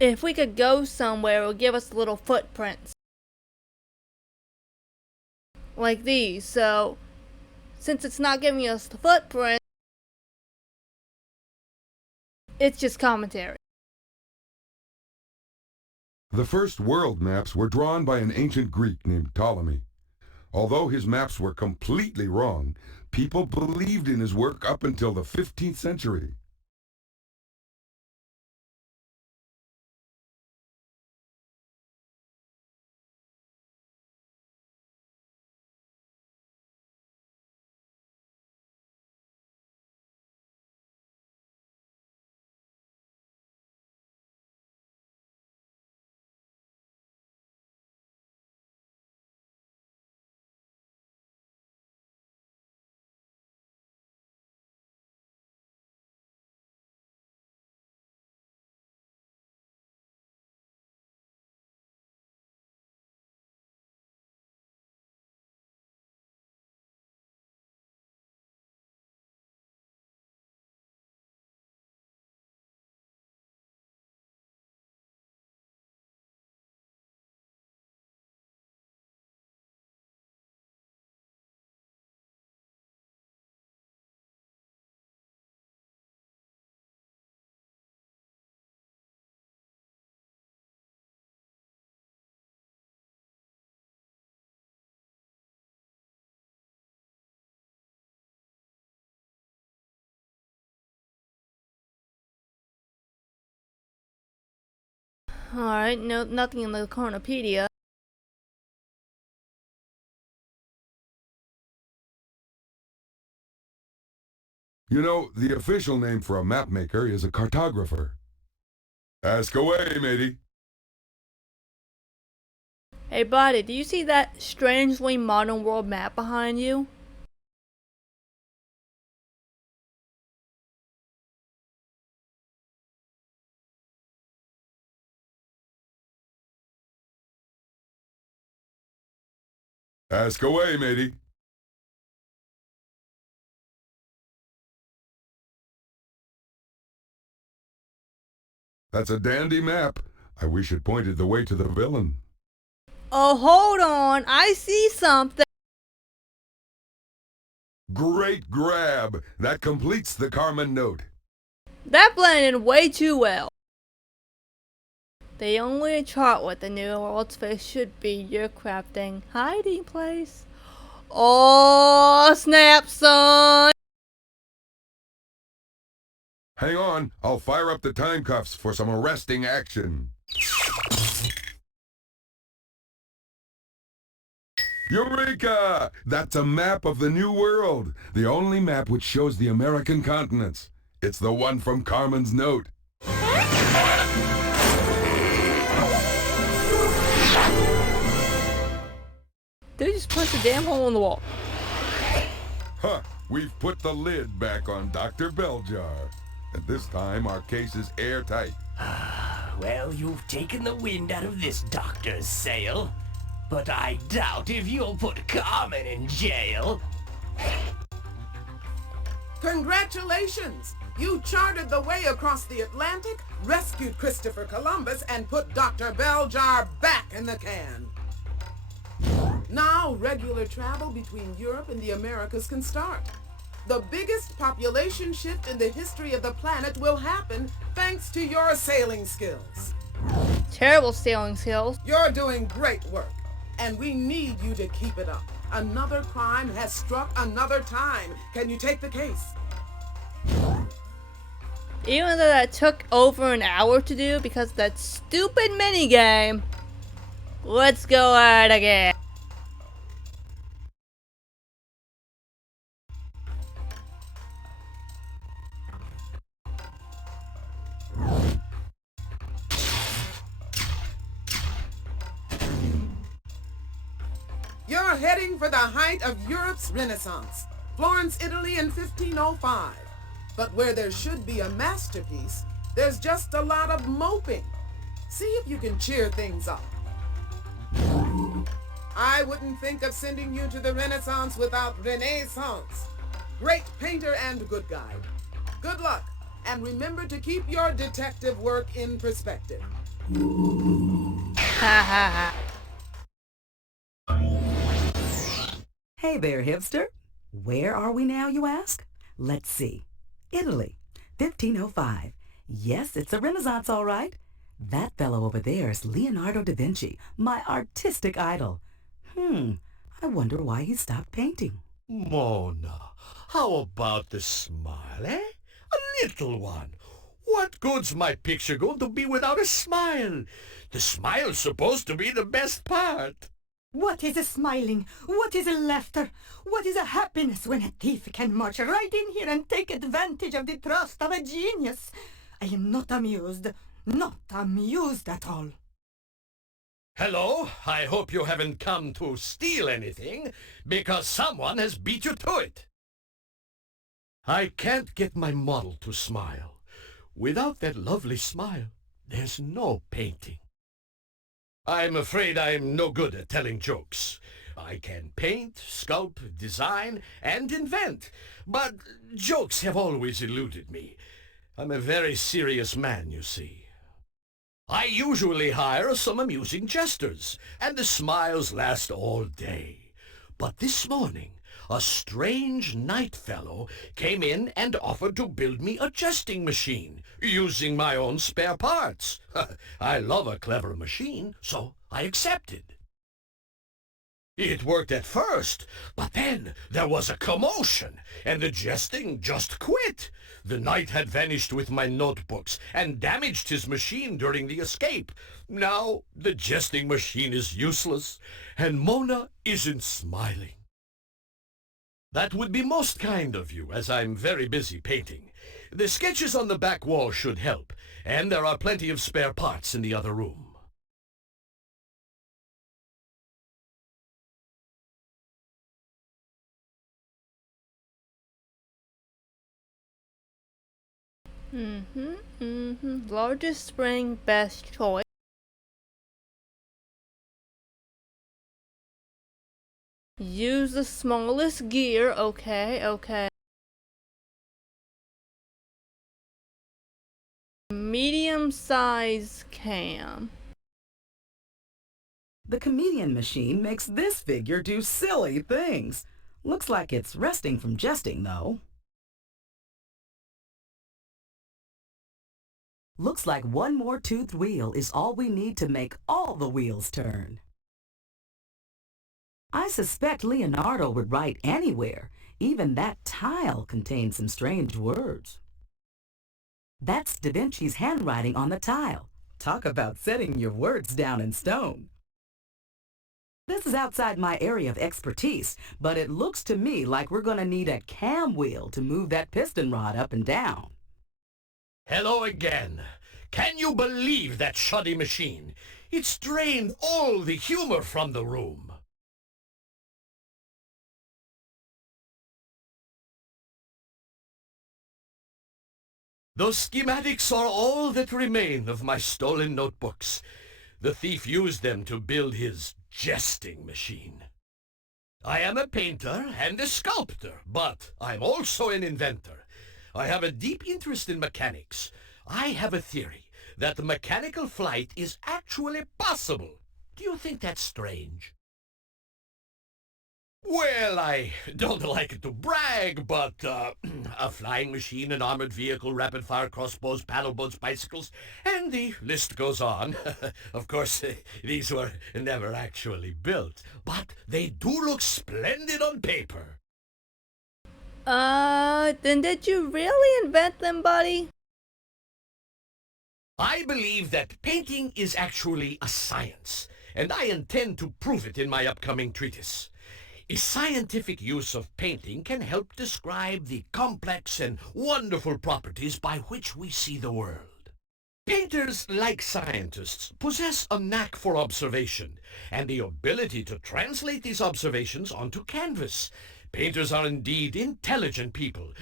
If we could go somewhere, it would give us little footprints. Like these, so since it's not giving us the footprint, it's just commentary. The first world maps were drawn by an ancient Greek named Ptolemy. Although his maps were completely wrong, people believed in his work up until the 15th century. Alright, no, nothing in the Cornopedia. You know, the official name for a map maker is a cartographer. Ask away, matey. Hey buddy, do you see that strangely modern world map behind you? Ask away, matey. That's a dandy map. I wish it pointed the way to the villain. Oh, hold on. I see something. Great grab. That completes the Carmen note. That blended way too well. The only chart with the new world's face should be your crafting hiding place. Oh, snap, son! Hang on, I'll fire up the time cuffs for some arresting action. Eureka! That's a map of the New World, the only map which shows the American continents. It's the one from Carmen's note. They just punched a damn hole in the wall. Huh, we've put the lid back on Dr. Belljar. And this time our case is airtight. Well, you've taken the wind out of this doctor's sail. But I doubt if you'll put Carmen in jail. Congratulations! You charted the way across the Atlantic, rescued Christopher Columbus, and put Dr. Belljar back in the can. Now, regular travel between Europe and the Americas can start. The biggest population shift in the history of the planet will happen thanks to your sailing skills. Terrible sailing skills. You're doing great work, and we need you to keep it up. Another crime has struck another time. Can you take the case? Even though that took over an hour to do because of that stupid minigame, let's go at it again. You're heading for the height of Europe's Renaissance, Florence, Italy in 1505. But where there should be a masterpiece, there's just a lot of moping. See if you can cheer things up. I wouldn't think of sending you to the Renaissance without Renaissance. Great painter and good guide. Good luck, and remember to keep your detective work in perspective. Ha ha ha. Hey there, hipster. Where are we now, you ask? Let's see. Italy, 1505. Yes, it's a Renaissance, all right. That fellow over there is Leonardo da Vinci, my artistic idol. I wonder why he stopped painting. Mona, how about the smile, eh? A little one. What good's my picture going to be without a smile? The smile's supposed to be the best part. What is a smiling? What is a laughter? What is a happiness when a thief can march right in here and take advantage of the trust of a genius? I am not amused. Not amused at all. Hello, I hope you haven't come to steal anything, because someone has beat you to it. I can't get my model to smile. Without that lovely smile, there's no painting. I'm afraid I'm no good at telling jokes. I can paint, sculpt, design, and invent, but jokes have always eluded me. I'm a very serious man, you see. I usually hire some amusing jesters, and the smiles last all day. But this morning, a strange night fellow came in and offered to build me a jesting machine, using my own spare parts. I love a clever machine, so I accepted. It worked at first, but then there was a commotion, and the jesting just quit. The knight had vanished with my notebooks and damaged his machine during the escape. Now the jesting machine is useless, and Mona isn't smiling. That would be most kind of you, as I'm very busy painting. The sketches on the back wall should help, and there are plenty of spare parts in the other room. Largest spring, best choice. Use the smallest gear. Okay, okay. Medium size cam. The comedian machine makes this figure do silly things. Looks like it's resting from jesting, though. Looks like one more toothed wheel is all we need to make all the wheels turn. I suspect Leonardo would write anywhere. Even that tile contains some strange words. That's Da Vinci's handwriting on the tile. Talk about setting your words down in stone. This is outside my area of expertise, but it looks to me like we're going to need a cam wheel to move that piston rod up and down. Hello again. Can you believe that shoddy machine? It's drained all the humor from the room. Those schematics are all that remain of my stolen notebooks. The thief used them to build his jesting machine. I am a painter and a sculptor, but I'm also an inventor. I have a deep interest in mechanics. I have a theory that mechanical flight is actually possible. Do you think that's strange? Well, I don't like to brag, but a flying machine, an armored vehicle, rapid-fire crossbows, paddle boats, bicycles, and the list goes on. Of course, these were never actually built, but they do look splendid on paper. Then did you really invent them, buddy? I believe that painting is actually a science, and I intend to prove it in my upcoming treatise. A scientific use of painting can help describe the complex and wonderful properties by which we see the world. Painters, like scientists, possess a knack for observation and the ability to translate these observations onto canvas. Painters are indeed intelligent people,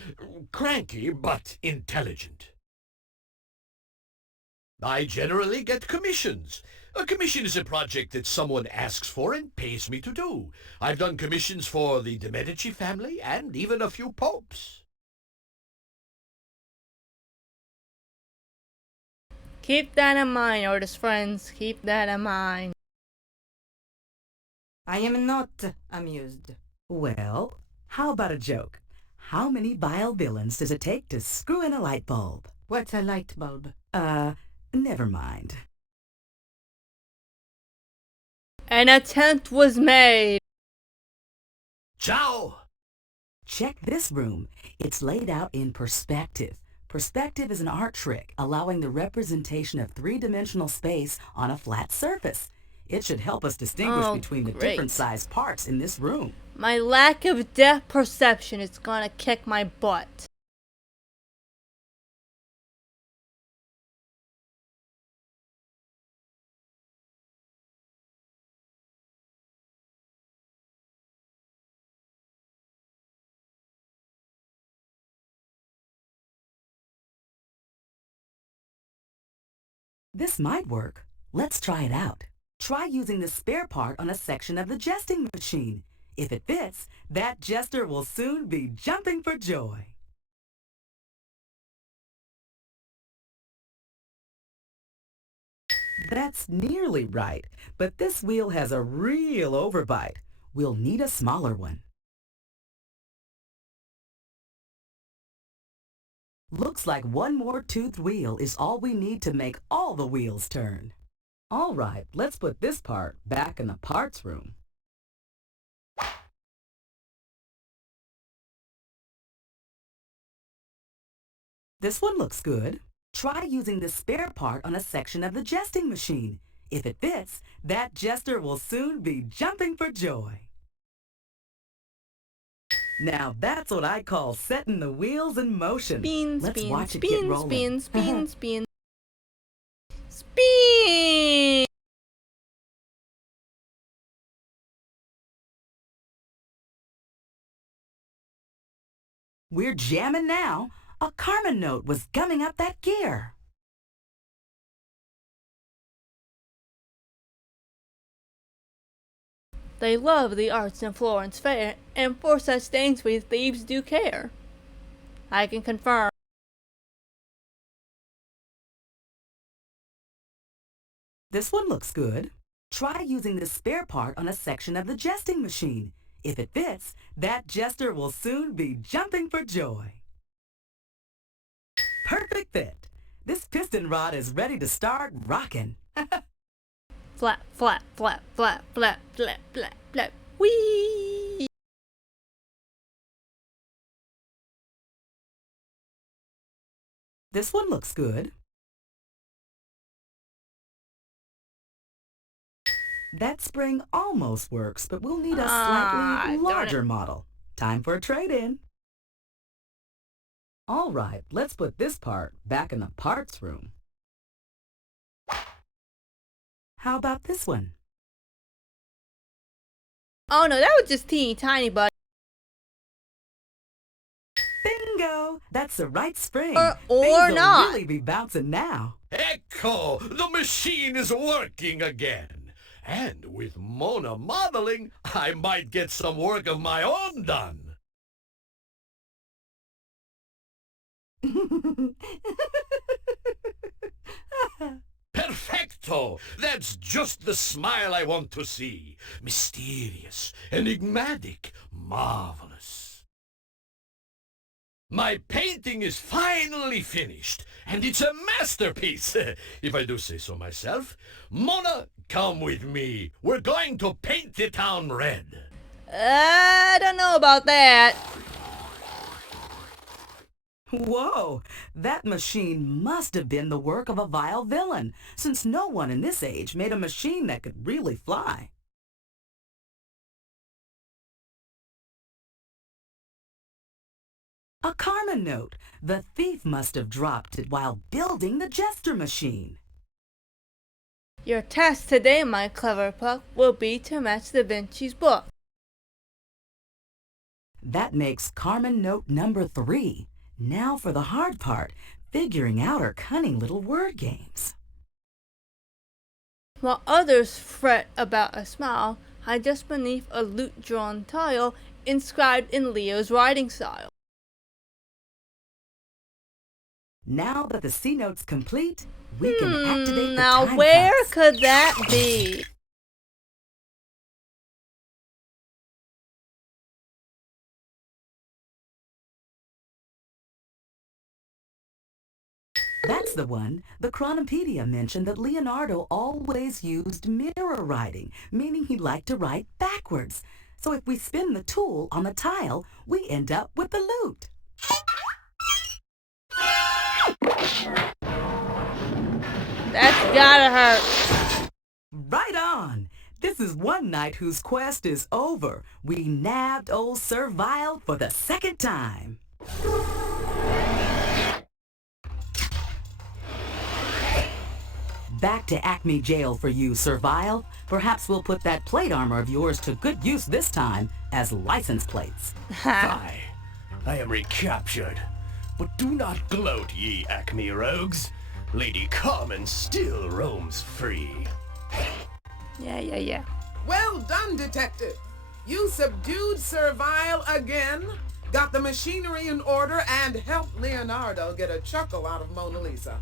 cranky but intelligent. I generally get commissions. A commission is a project that someone asks for and pays me to do. I've done commissions for the de Medici family and even a few popes. Keep that in mind, artist friends. Keep that in mind. I am not amused. Well, how about a joke? How many vile villains does it take to screw in a light bulb? What's a light bulb? Never mind. An attempt was made. Ciao! Check this room. It's laid out in perspective. Perspective is an art trick allowing the representation of three-dimensional space on a flat surface. It should help us distinguish between the different sized parts in this room. My lack of depth perception is gonna kick my butt. This might work. Let's try it out. Try using the spare part on a section of the jesting machine. If it fits, that jester will soon be jumping for joy. That's nearly right, but this wheel has a real overbite. We'll need a smaller one. Looks like one more toothed wheel is all we need to make all the wheels turn. All right, let's put this part back in the parts room. This one looks good. Try using the spare part on a section of the jesting machine. If it fits, that jester will soon be jumping for joy. Now that's what I call setting the wheels in motion. Spin, Let's spin, watch it get spin, rolling. spin, spin, spin. Spin! We're jamming now. A Carmen note was gumming up that gear. They love the arts in Florence Fair, and for such things we thieves do care. I can confirm. This one looks good. Try using the spare part on a section of the jesting machine. If it fits, that jester will soon be jumping for joy. Perfect fit. This piston rod is ready to start rocking. Flap, flap, flap, flap, flap, flap, flap, flap. Whee! This one looks good. That spring almost works, but we'll need a slightly larger model. Time for a trade-in. All right, let's put this part back in the parts room. How about this one? Oh no, that was just teeny tiny, but Bingo! That's the right spring. Or Things not. will really be bouncing now. Echo! The machine is working again. And with Mona modeling, I might get some work of my own done. Perfecto! That's just the smile I want to see. Mysterious, enigmatic, marvelous. My painting is finally finished, and it's a masterpiece, if I do say so myself. Mona, come with me. We're going to paint the town red. I don't know about that. Whoa! That machine must have been the work of a vile villain, since no one in this age made a machine that could really fly. A Carmen note. The thief must have dropped it while building the jester machine. Your task today, my clever puck, will be to match Da Vinci's book. That makes Carmen note number 3. Now for the hard part, figuring out her cunning little word games. While others fret about a smile, hide just beneath a lute-drawn tile inscribed in Leo's writing style. Now that the C note's complete, we can activate the Now time where caps. could that be? That's the one. The Chronopedia mentioned that Leonardo always used mirror writing, meaning he liked to write backwards. So if we spin the tool on the tile, we end up with the lute. That's gotta hurt. Right on! This is one knight whose quest is over. We nabbed old Servile for the second time. Back to Acme Jail for you, Servile. Perhaps we'll put that plate armor of yours to good use this time as license plates. I am recaptured. But do not gloat, ye Acme rogues. Lady Carmen still roams free. Yeah. Well done, Detective. You subdued Servile again, got the machinery in order, and helped Leonardo get a chuckle out of Mona Lisa.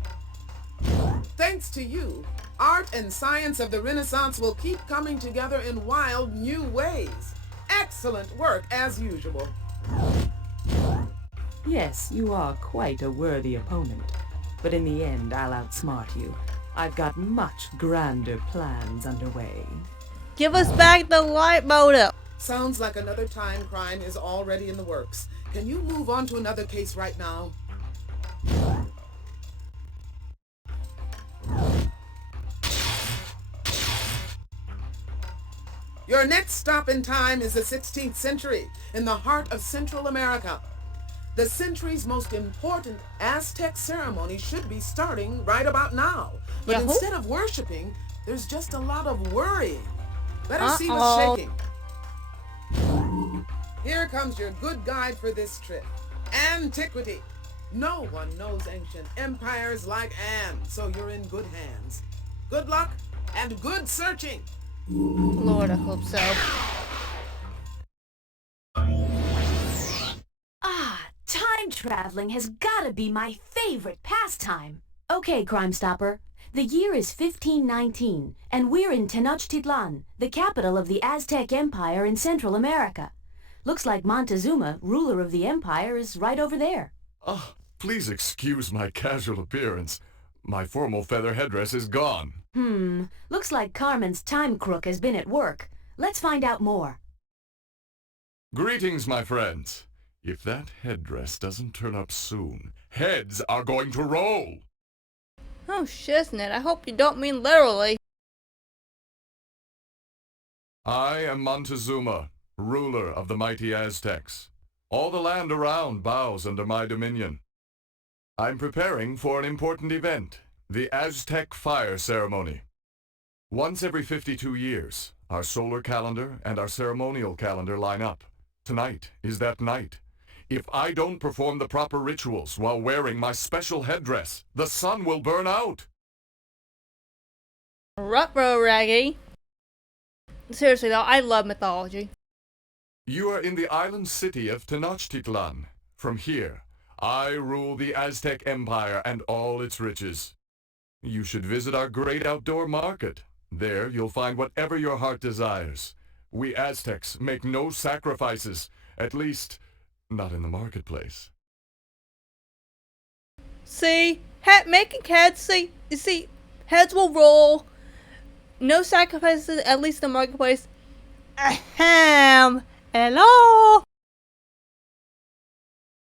Thanks to you, art and science of the Renaissance will keep coming together in wild new ways. Excellent work, as usual. Yes, you are quite a worthy opponent. But in the end, I'll outsmart you. I've got much grander plans underway. Give us back the light motive. Sounds like another time crime is already in the works. Can you move on to another case right now? Your next stop in time is the 16th century, in the heart of Central America. The century's most important Aztec ceremony should be starting right about now. But Yahoo? instead of worshiping, there's just a lot of worrying. Better see what's shaking. Here comes your good guide for this trip. Antiquity. No one knows ancient empires like Anne, so you're in good hands. Good luck and good searching. Lord, I hope so. Ah, time traveling has gotta be my favorite pastime. Okay, Crime Stopper. The year is 1519, and we're in Tenochtitlan, the capital of the Aztec Empire in Central America. Looks like Montezuma, ruler of the empire, is right over there. Ah, please excuse my casual appearance. My formal feather headdress is gone. Looks like Carmen's time crook has been at work. Let's find out more. Greetings, my friends. If that headdress doesn't turn up soon, heads are going to roll. Oh, shiznit, I hope you don't mean literally. I am Montezuma, ruler of the mighty Aztecs. All the land around bows under my dominion. I'm preparing for an important event, the Aztec Fire Ceremony. Once every 52 years, our solar calendar and our ceremonial calendar line up. Tonight is that night. If I don't perform the proper rituals while wearing my special headdress, the sun will burn out. Ruh-roh, Raggy. Seriously though, I love mythology. You are in the island city of Tenochtitlan. From here, I rule the Aztec Empire and all its riches. You should visit our great outdoor market. There you'll find whatever your heart desires. We Aztecs make no sacrifices, at least, not in the marketplace. See? Making heads, see, heads will roll. No sacrifices, at least in the marketplace. Ahem. Hello?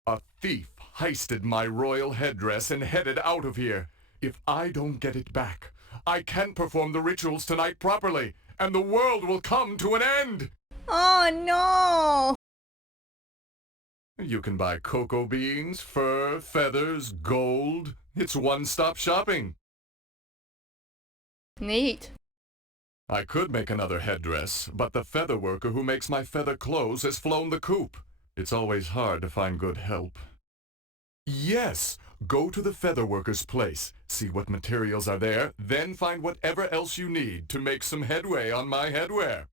A thief heisted my royal headdress and headed out of here. If I don't get it back, I can't perform the rituals tonight properly, and the world will come to an end. Oh no. You can buy cocoa beans, fur, feathers, gold. It's one-stop shopping. Neat. I could make another headdress, but the feather worker who makes my feather clothes has flown the coop. It's always hard to find good help. Yes, go to the feather worker's place, see what materials are there, then find whatever else you need to make some headway on my headwear.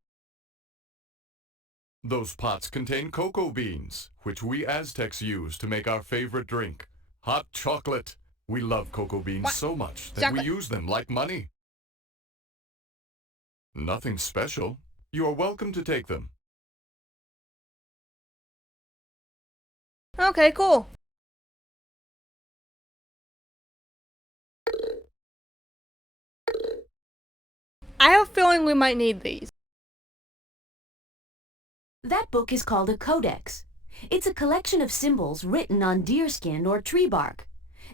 Those pots contain cocoa beans, which we Aztecs use to make our favorite drink, hot chocolate. We love cocoa beans so much that we use them like money. Nothing special. You are welcome to take them. Okay, cool. I have a feeling we might need these. That book is called a codex. It's a collection of symbols written on deerskin or tree bark.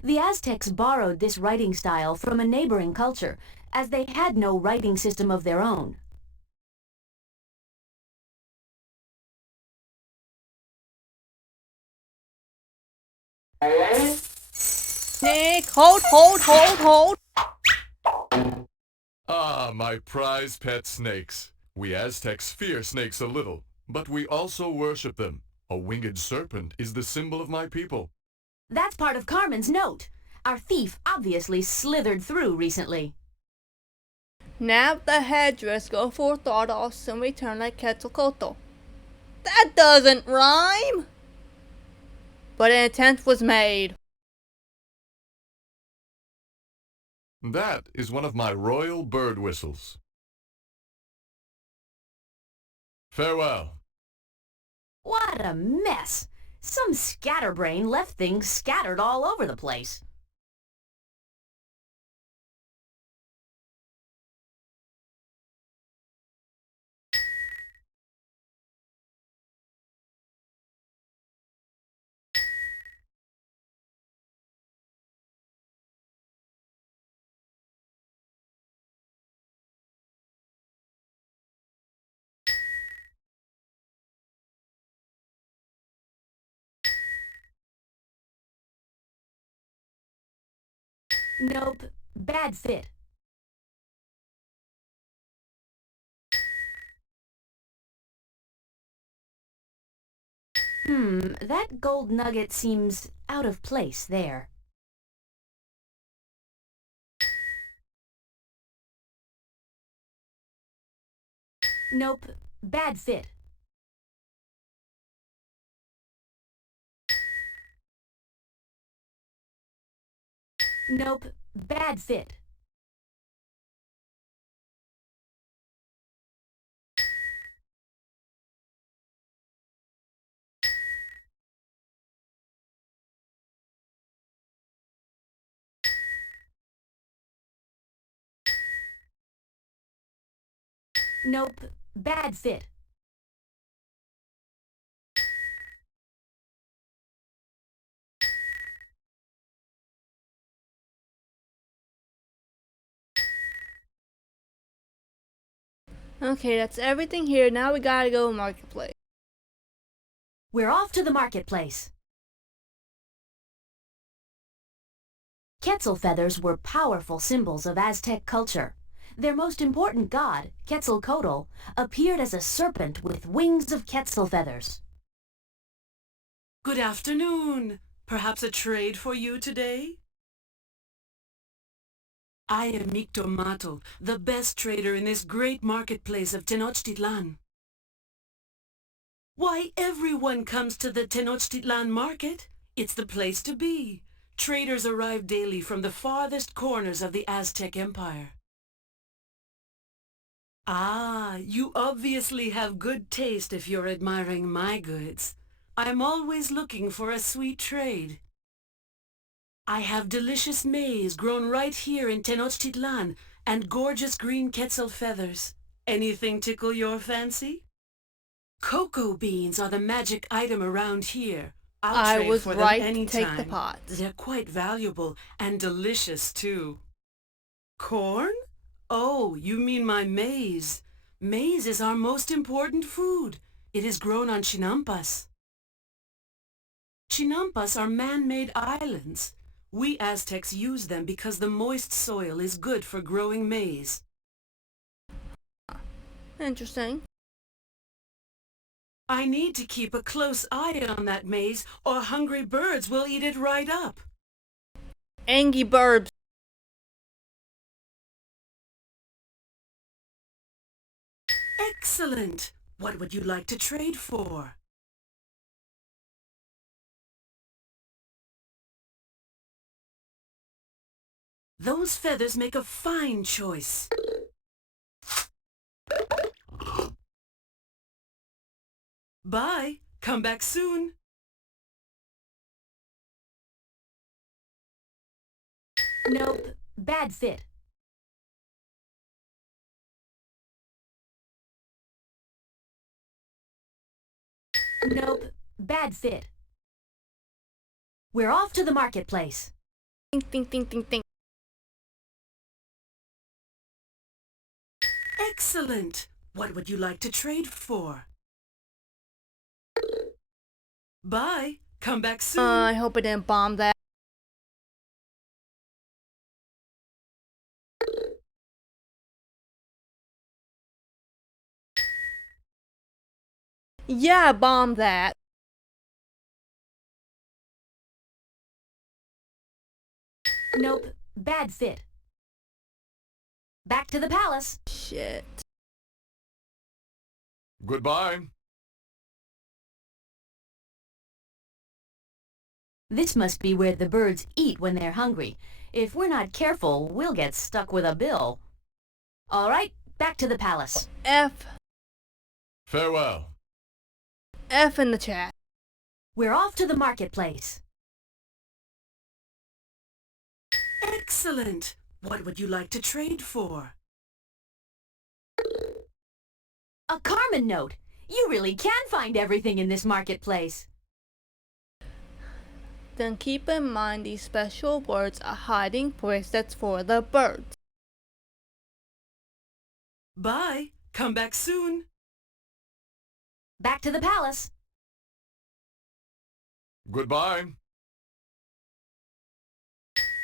The Aztecs borrowed this writing style from a neighboring culture, as they had no writing system of their own. Snake, hold. Ah, my prize pet snakes. We Aztecs fear snakes a little, but we also worship them. A winged serpent is the symbol of my people. That's part of Carmen's note. Our thief obviously slithered through recently. Nab the headdress, go for Thordos, and return like Quetzalcoatl. That doesn't rhyme! But an attempt was made. That is one of my royal bird whistles. Farewell. What a mess! Some scatterbrain left things scattered all over the place. Nope, bad fit. That gold nugget seems out of place there. Nope. Bad fit. Nope. Bad fit. Nope. Bad fit. Okay, that's everything here. Now we gotta go to Marketplace. We're off to the marketplace. Quetzal feathers were powerful symbols of Aztec culture. Their most important god, Quetzalcoatl, appeared as a serpent with wings of quetzal feathers. Good afternoon. Perhaps a trade for you today? I am Mictomatl, the best trader in this great marketplace of Tenochtitlan. Why, everyone comes to the Tenochtitlan market. It's the place to be. Traders arrive daily from the farthest corners of the Aztec Empire. Ah, you obviously have good taste if you're admiring my goods. I'm always looking for a sweet trade. I have delicious maize grown right here in Tenochtitlan and gorgeous green quetzal feathers. Anything tickle your fancy? Cocoa beans are the magic item around here. I'll I trade was for right them to anytime. take the pots. They're quite valuable and delicious too. Corn? Oh, you mean my maize. Maize is our most important food. It is grown on Chinampas. Chinampas are man-made islands. We Aztecs use them because the moist soil is good for growing maize. Interesting. I need to keep a close eye on that maize or hungry birds will eat it right up. Angry birds. Excellent! What would you like to trade for? Those feathers make a fine choice. Bye. Come back soon. Nope. Bad fit. Nope. Bad fit. We're off to the marketplace. Think, think, think, think, think. Excellent! What would you like to trade for? Bye. Come back soon. I hope I didn't bomb that. Yeah, bomb that. Nope. Bad fit. Back to the palace. Shit. Goodbye. This must be where the birds eat when they're hungry. If we're not careful, we'll get stuck with a bill. All right, back to the palace. F. Farewell. F in the chat. We're off to the marketplace. Excellent! What would you like to trade for? A Carmen note! You really can find everything in this marketplace. Then keep in mind these special words are hiding places for the birds. Bye. Come back soon. Back to the palace. Goodbye.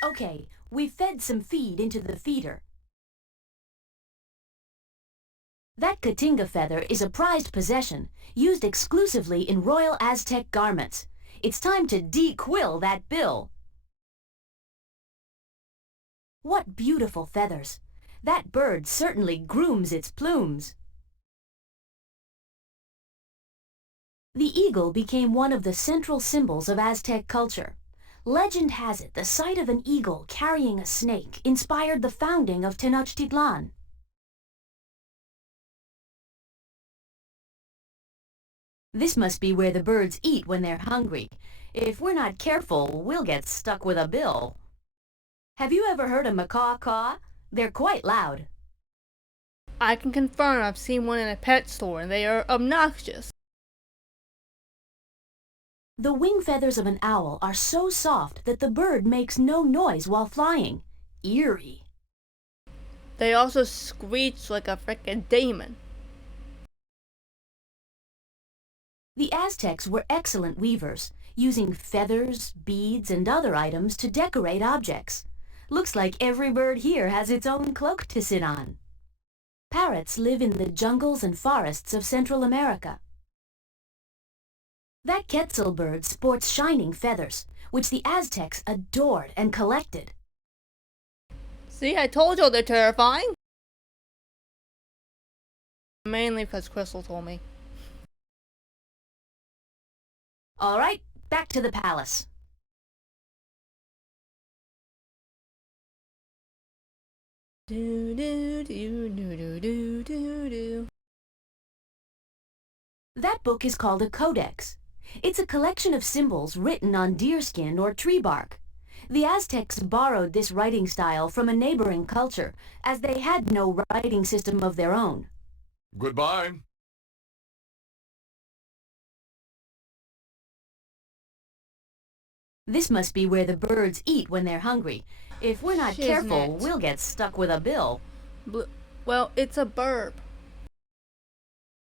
Okay, we've fed some feed into the feeder. That Cotinga feather is a prized possession, used exclusively in royal Aztec garments. It's time to de-quill that bill. What beautiful feathers! That bird certainly grooms its plumes. The eagle became one of the central symbols of Aztec culture. Legend has it the sight of an eagle carrying a snake inspired the founding of Tenochtitlan. This must be where the birds eat when they're hungry. If we're not careful, we'll get stuck with a bill. Have you ever heard a macaw caw? They're quite loud. I can confirm I've seen one in a pet store and they are obnoxious. The wing feathers of an owl are so soft that the bird makes no noise while flying. Eerie. They also screech like a frickin' demon. The Aztecs were excellent weavers, using feathers, beads, and other items to decorate objects. Looks like every bird here has its own cloak to sit on. Parrots live in the jungles and forests of Central America. That Quetzal bird sports shining feathers, which the Aztecs adored and collected. See, I told you they're terrifying. Mainly because Crystal told me. All right, back to the palace. Do do do do do do do do. That book is called a codex. It's a collection of symbols written on deerskin or tree bark. The Aztecs borrowed this writing style from a neighboring culture, as they had no writing system of their own. Goodbye. This must be where the birds eat when they're hungry. If we're not careful, we'll get stuck with a bill. Well, it's a burp.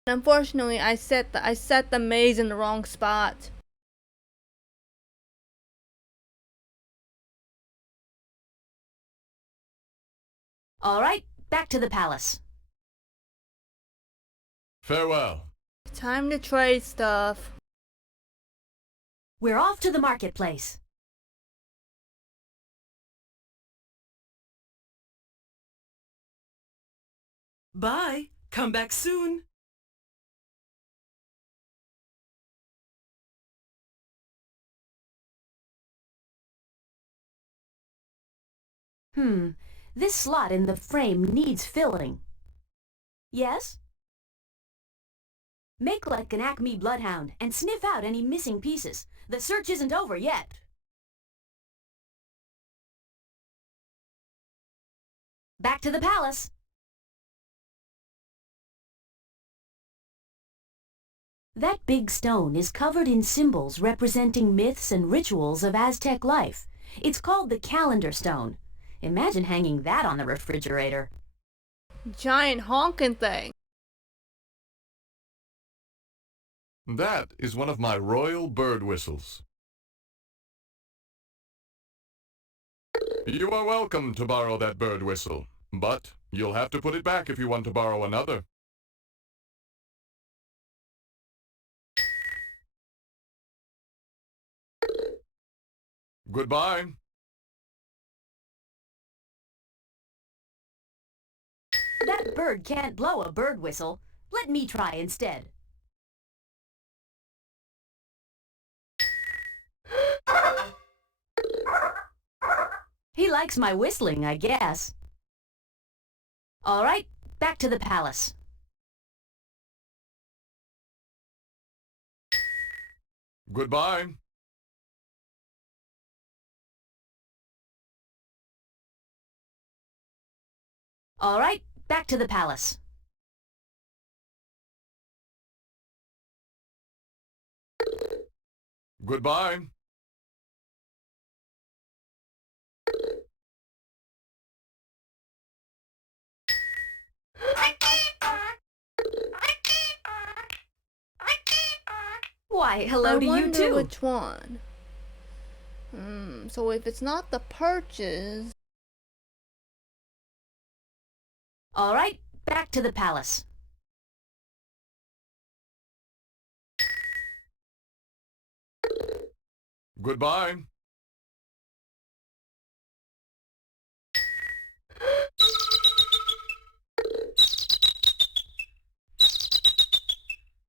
Unfortunately, I set the maze in the wrong spot. All right, back to the palace. Farewell. Time to trade stuff. We're off to the marketplace. Bye. Come back soon. This slot in the frame needs filling. Yes? Make like an Acme bloodhound and sniff out any missing pieces. The search isn't over yet. Back to the palace. That big stone is covered in symbols representing myths and rituals of Aztec life. It's called the calendar stone. Imagine hanging that on the refrigerator. Giant honking thing. That is one of my royal bird whistles. You are welcome to borrow that bird whistle, but you'll have to put it back if you want to borrow another. Goodbye. That bird can't blow a bird whistle. Let me try instead. He likes my whistling, I guess. All right, back to the palace. Goodbye. All right, back to the palace. Goodbye. Why, hello to you I wonder too. which one. So if it's not the purchase... All right, back to the palace. Goodbye.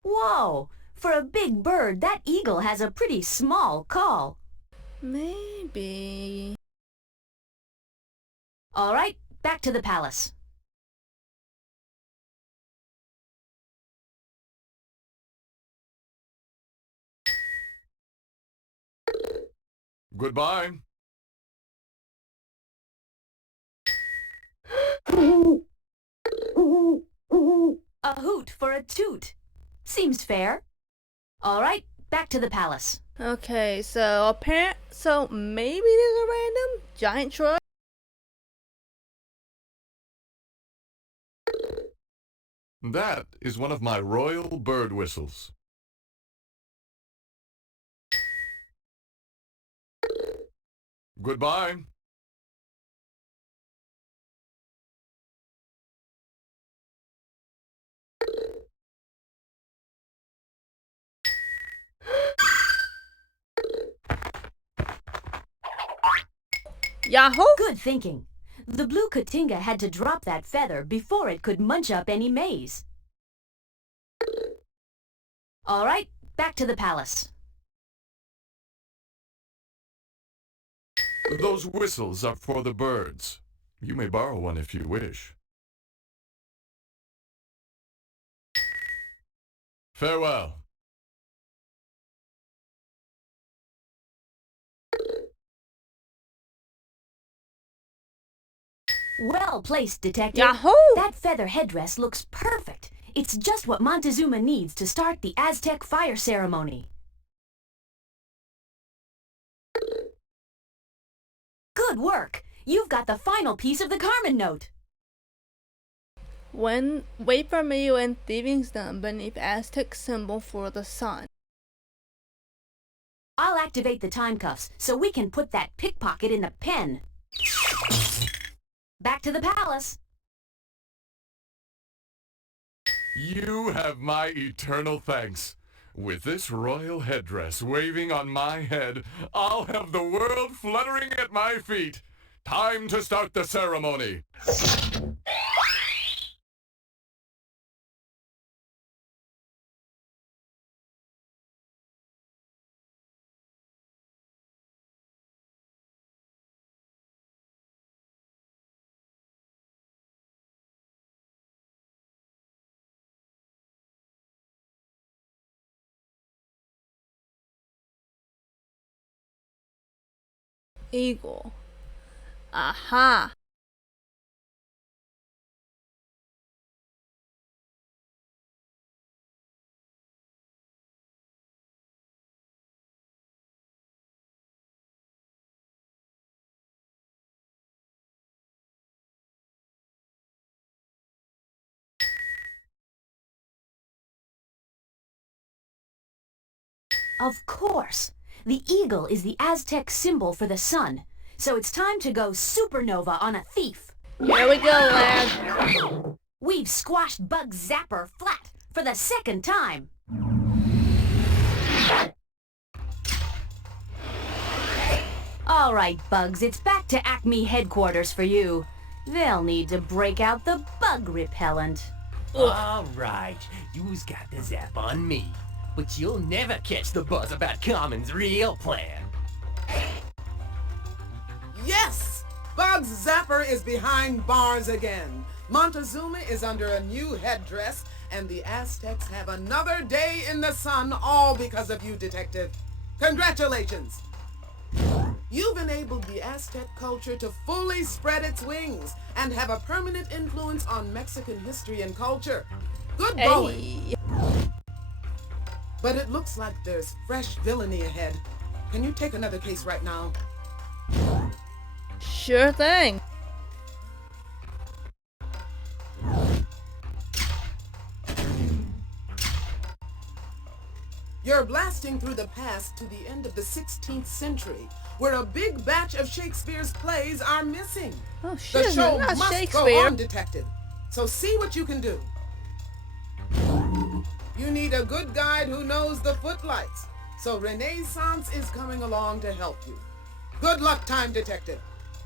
Whoa! For a big bird, that eagle has a pretty small call. Maybe. All right, back to the palace. Goodbye. A hoot for a toot. Seems fair. All right, back to the palace. Okay, so maybe there's a random giant truck. That is one of my royal bird whistles. Goodbye. Yahoo! Good thinking. The blue Katinga had to drop that feather before it could munch up any maize. All right, back to the palace. Those whistles are for the birds. You may borrow one if you wish. Farewell. Well placed, Detective. Yahoo! That feather headdress looks perfect. It's just what Montezuma needs to start the Aztec fire ceremony. Good work! You've got the final piece of the Carmen note. Wait for me when thieving's done beneath Aztec symbol for the sun. I'll activate the time cuffs so we can put that pickpocket in the pen. Back to the palace. You have my eternal thanks. With this royal headdress waving on my head, I'll have the world fluttering at my feet. Time to start the ceremony. Eagle. Aha! Of course. The eagle is the Aztec symbol for the sun. So it's time to go supernova on a thief. Here we go, lad. We've squashed Bug Zapper flat for the second time. All right, Bugs, it's back to Acme headquarters for you. They'll need to break out the bug repellent. All right, you's got the zap on me. But you'll never catch the buzz about Carmen's real plan. Yes! Bugs Zapper is behind bars again. Montezuma is under a new headdress, and the Aztecs have another day in the sun, all because of you, Detective. Congratulations! You've enabled the Aztec culture to fully spread its wings and have a permanent influence on Mexican history and culture. Good going! Hey. But it looks like there's fresh villainy ahead. Can you take another case right now? Sure thing. You're blasting through the past to the end of the 16th century, where a big batch of Shakespeare's plays are missing. Oh, The shit, show not must go Shakespeare. on, Detective. So see what you can do. You need a good guide who knows the footlights. So Renaissance is coming along to help you. Good luck, Time Detective.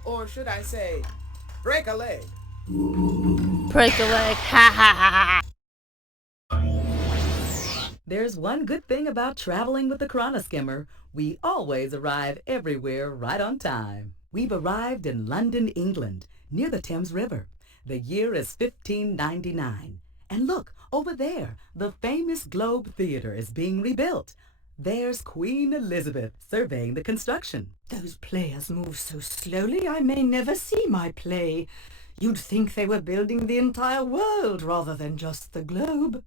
Or should I say, break a leg. Break a leg. Ha ha ha ha. There's one good thing about traveling with the Chronoskimmer. We always arrive everywhere right on time. We've arrived in London, England, near the Thames River. The year is 1599. And look, over there, the famous Globe Theatre is being rebuilt. There's Queen Elizabeth surveying the construction. Those players move so slowly I may never see my play. You'd think they were building the entire world rather than just the globe.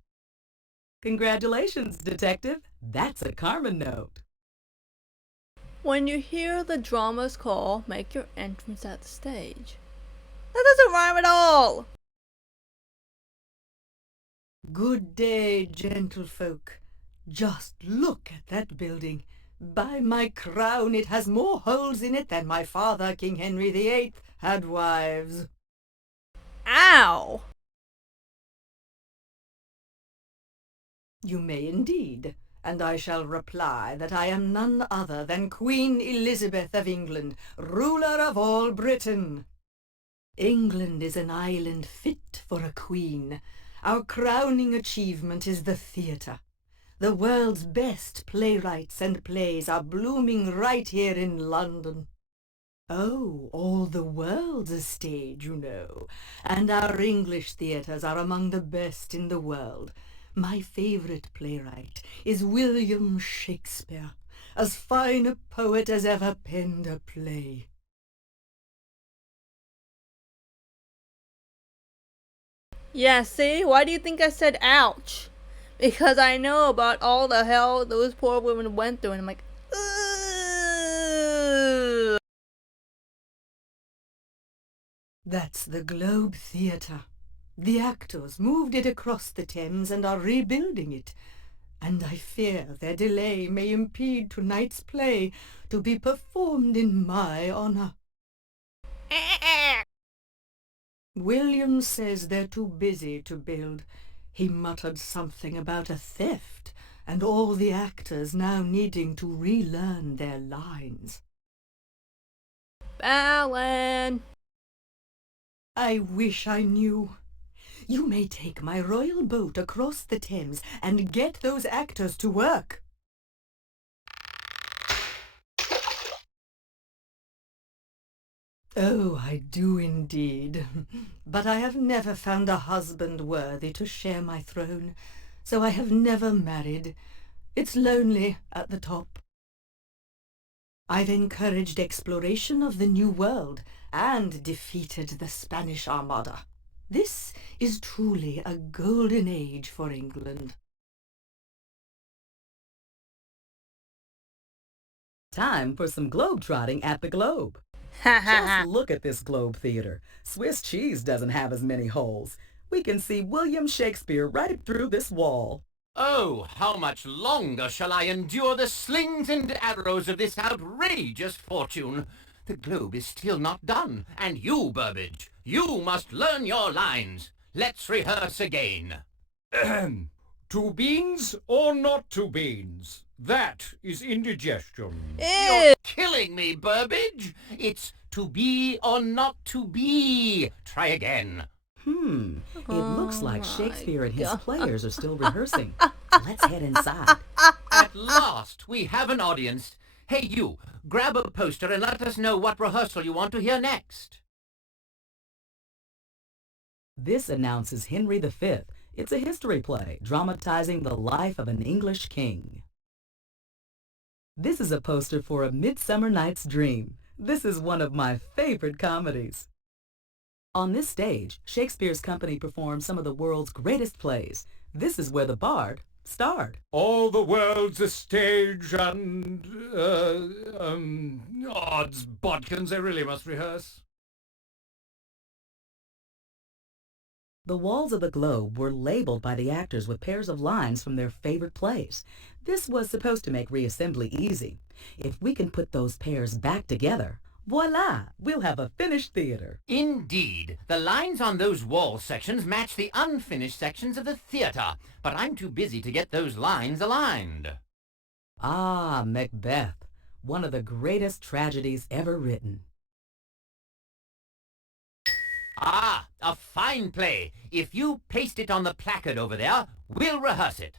Congratulations, Detective. That's a Carmen note. When you hear the drama's call, make your entrance at the stage. That doesn't rhyme at all! Good day, gentlefolk. Just look at that building. By my crown, it has more holes in it than my father, King Henry VIII, had wives. Ow! You may indeed, and I shall reply that I am none other than Queen Elizabeth of England, ruler of all Britain. England is an island fit for a queen. Our crowning achievement is the theatre. The world's best playwrights and plays are blooming right here in London. Oh, all the world's a stage, you know, and our English theatres are among the best in the world. My favourite playwright is William Shakespeare, as fine a poet as ever penned a play. Yeah, see? Why do you think I said ouch? Because I know about all the hell those poor women went through, and I'm like, ugh. That's the Globe Theatre. The actors moved it across the Thames and are rebuilding it. And I fear their delay may impede tonight's play to be performed in my honour. William says they're too busy to build. He muttered something about a theft, and all the actors now needing to relearn their lines. Balan! I wish I knew. You may take my royal boat across the Thames and get those actors to work. Oh, I do indeed. But I have never found a husband worthy to share my throne, so I have never married. It's lonely at the top. I've encouraged exploration of the New World and defeated the Spanish Armada. This is truly a golden age for England. Time for some globe-trotting at the Globe. Ha ha ha. Just look at this Globe Theatre. Swiss cheese doesn't have as many holes. We can see William Shakespeare right through this wall. Oh, how much longer shall I endure the slings and arrows of this outrageous fortune? The Globe is still not done, and you, Burbage, you must learn your lines. Let's rehearse again. Ahem. 2 beans or not 2 beans? That is indigestion. You're killing me, Burbage. It's to be or not to be. Try again. It looks like Shakespeare and his players are still rehearsing. Let's head inside. At last, we have an audience. Hey, you, grab a poster and let us know what rehearsal you want to hear next. This announces Henry V. It's a history play dramatizing the life of an English king. This is a poster for A Midsummer Night's Dream. This is one of my favorite comedies. On this stage, Shakespeare's company performed some of the world's greatest plays. This is where the bard starred. All the world's a stage and, odds bodkins, I really must rehearse. The walls of the Globe were labeled by the actors with pairs of lines from their favorite plays. This was supposed to make reassembly easy. If we can put those pairs back together, voila, we'll have a finished theater. Indeed. The lines on those wall sections match the unfinished sections of the theater, but I'm too busy to get those lines aligned. Ah, Macbeth, one of the greatest tragedies ever written. Ah, a fine play. If you paste it on the placard over there, we'll rehearse it.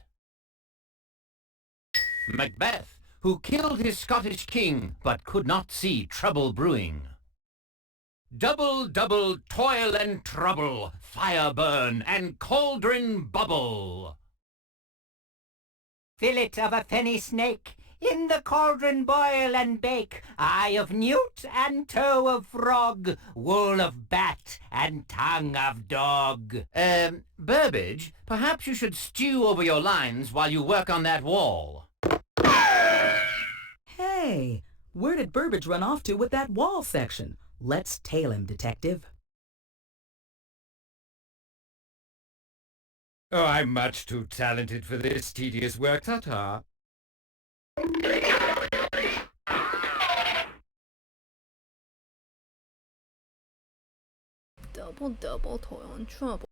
Macbeth, who killed his Scottish king, but could not see trouble brewing. Double, double, toil and trouble, fire burn and cauldron bubble. Fillet of a fenny snake, in the cauldron boil and bake, eye of newt and toe of frog, wool of bat and tongue of dog. Burbage, perhaps you should stew over your lines while you work on that wall. Hey, where did Burbage run off to with that wall section? Let's tail him, detective. Oh, I'm much too talented for this tedious work, ta-ta. Double, double, toil and trouble.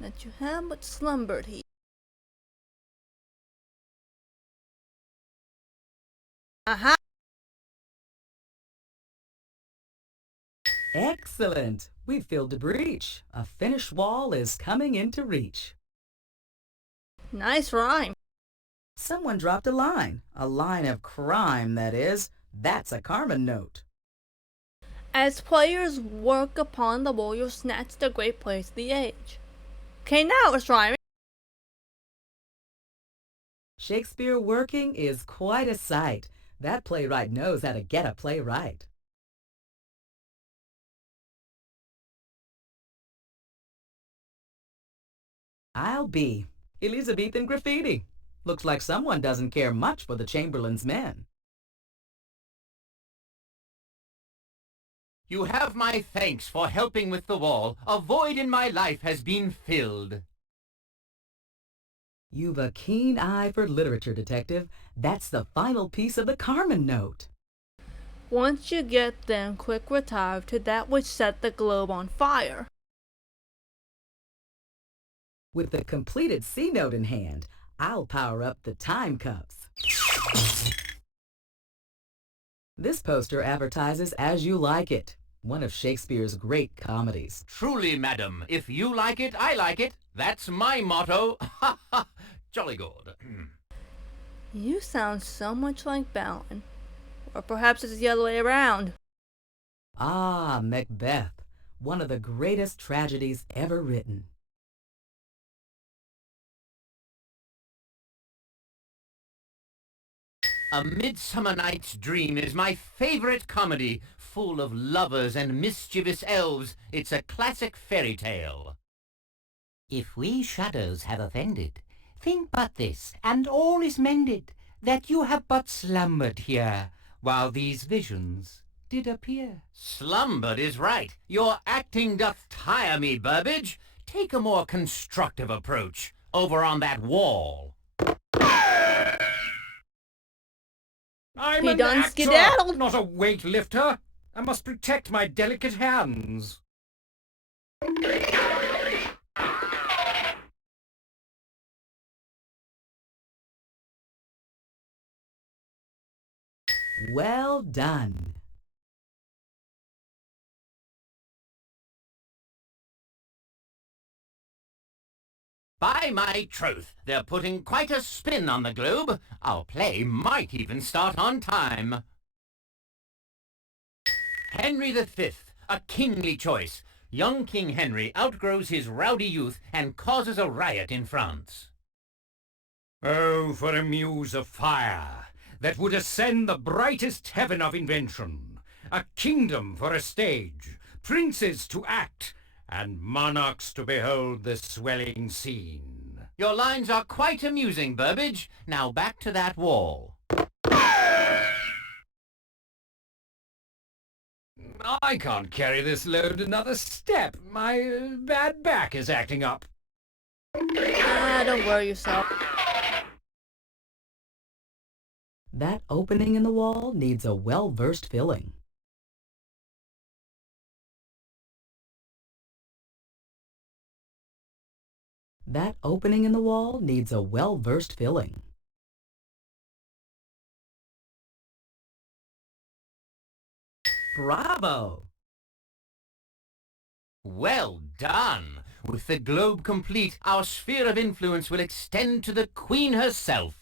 That you have but slumbered he. Aha! Excellent! We've filled the breach. A finished wall is coming into reach. Nice rhyme. Someone dropped a line of crime, that is. That's a Carmen note. As players work upon the wall, you'll snatch the great place of the age. Okay, now it's rhyming. Shakespeare working is quite a sight. That playwright knows how to get a play right. I'll be Elizabethan graffiti. Looks like someone doesn't care much for the Chamberlain's men. You have my thanks for helping with the wall. A void in my life has been filled. You've a keen eye for literature, detective. That's the final piece of the Carmen note. Once you get them, quick retire to that which set the globe on fire. With the completed C note in hand, I'll power up the time cups. This poster advertises As You Like It, one of Shakespeare's great comedies. Truly, madam, if you like it, I like it. That's my motto. Ha ha! Jolly good. You sound so much like Balan. Or perhaps it's the other way around. Ah, Macbeth, one of the greatest tragedies ever written. A Midsummer Night's Dream is my favorite comedy, full of lovers and mischievous elves. It's a classic fairy tale. If we shadows have offended, think but this, and all is mended, that you have but slumbered here, while these visions did appear. Slumbered is right. Your acting doth tire me, Burbage. Take a more constructive approach over on that wall. I'm He an done actor, skedaddled. not a weightlifter. I must protect my delicate hands. Well done. By my troth, they're putting quite a spin on the globe. Our play might even start on time. Henry V, a kingly choice. Young King Henry outgrows his rowdy youth and causes a riot in France. Oh, for a muse of fire that would ascend the brightest heaven of invention, a kingdom for a stage, princes to act, and monarchs to behold the swelling scene. Your lines are quite amusing, Burbage. Now back to that wall. I can't carry this load another step. My bad back is acting up. Ah, don't worry yourself. That opening in the wall needs a well-versed filling. That opening in the wall needs a well-versed filling. Bravo! Well done! With the globe complete, our sphere of influence will extend to the Queen herself.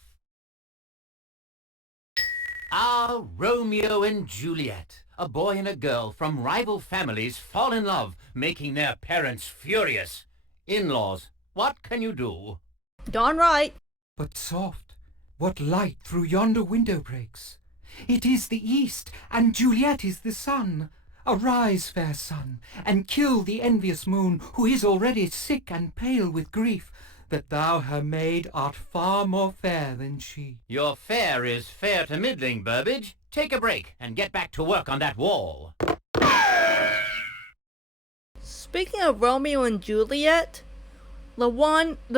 Our Romeo and Juliet. A boy and a girl from rival families fall in love, making their parents furious. In-laws, what can you do? Darn right. But soft, what light through yonder window breaks? It is the east, and Juliet is the sun. Arise, fair sun, and kill the envious moon, who is already sick and pale with grief, that thou her maid art far more fair than she. Your fare is fair to middling, Burbage. Take a break and get back to work on that wall. Speaking of Romeo and Juliet, the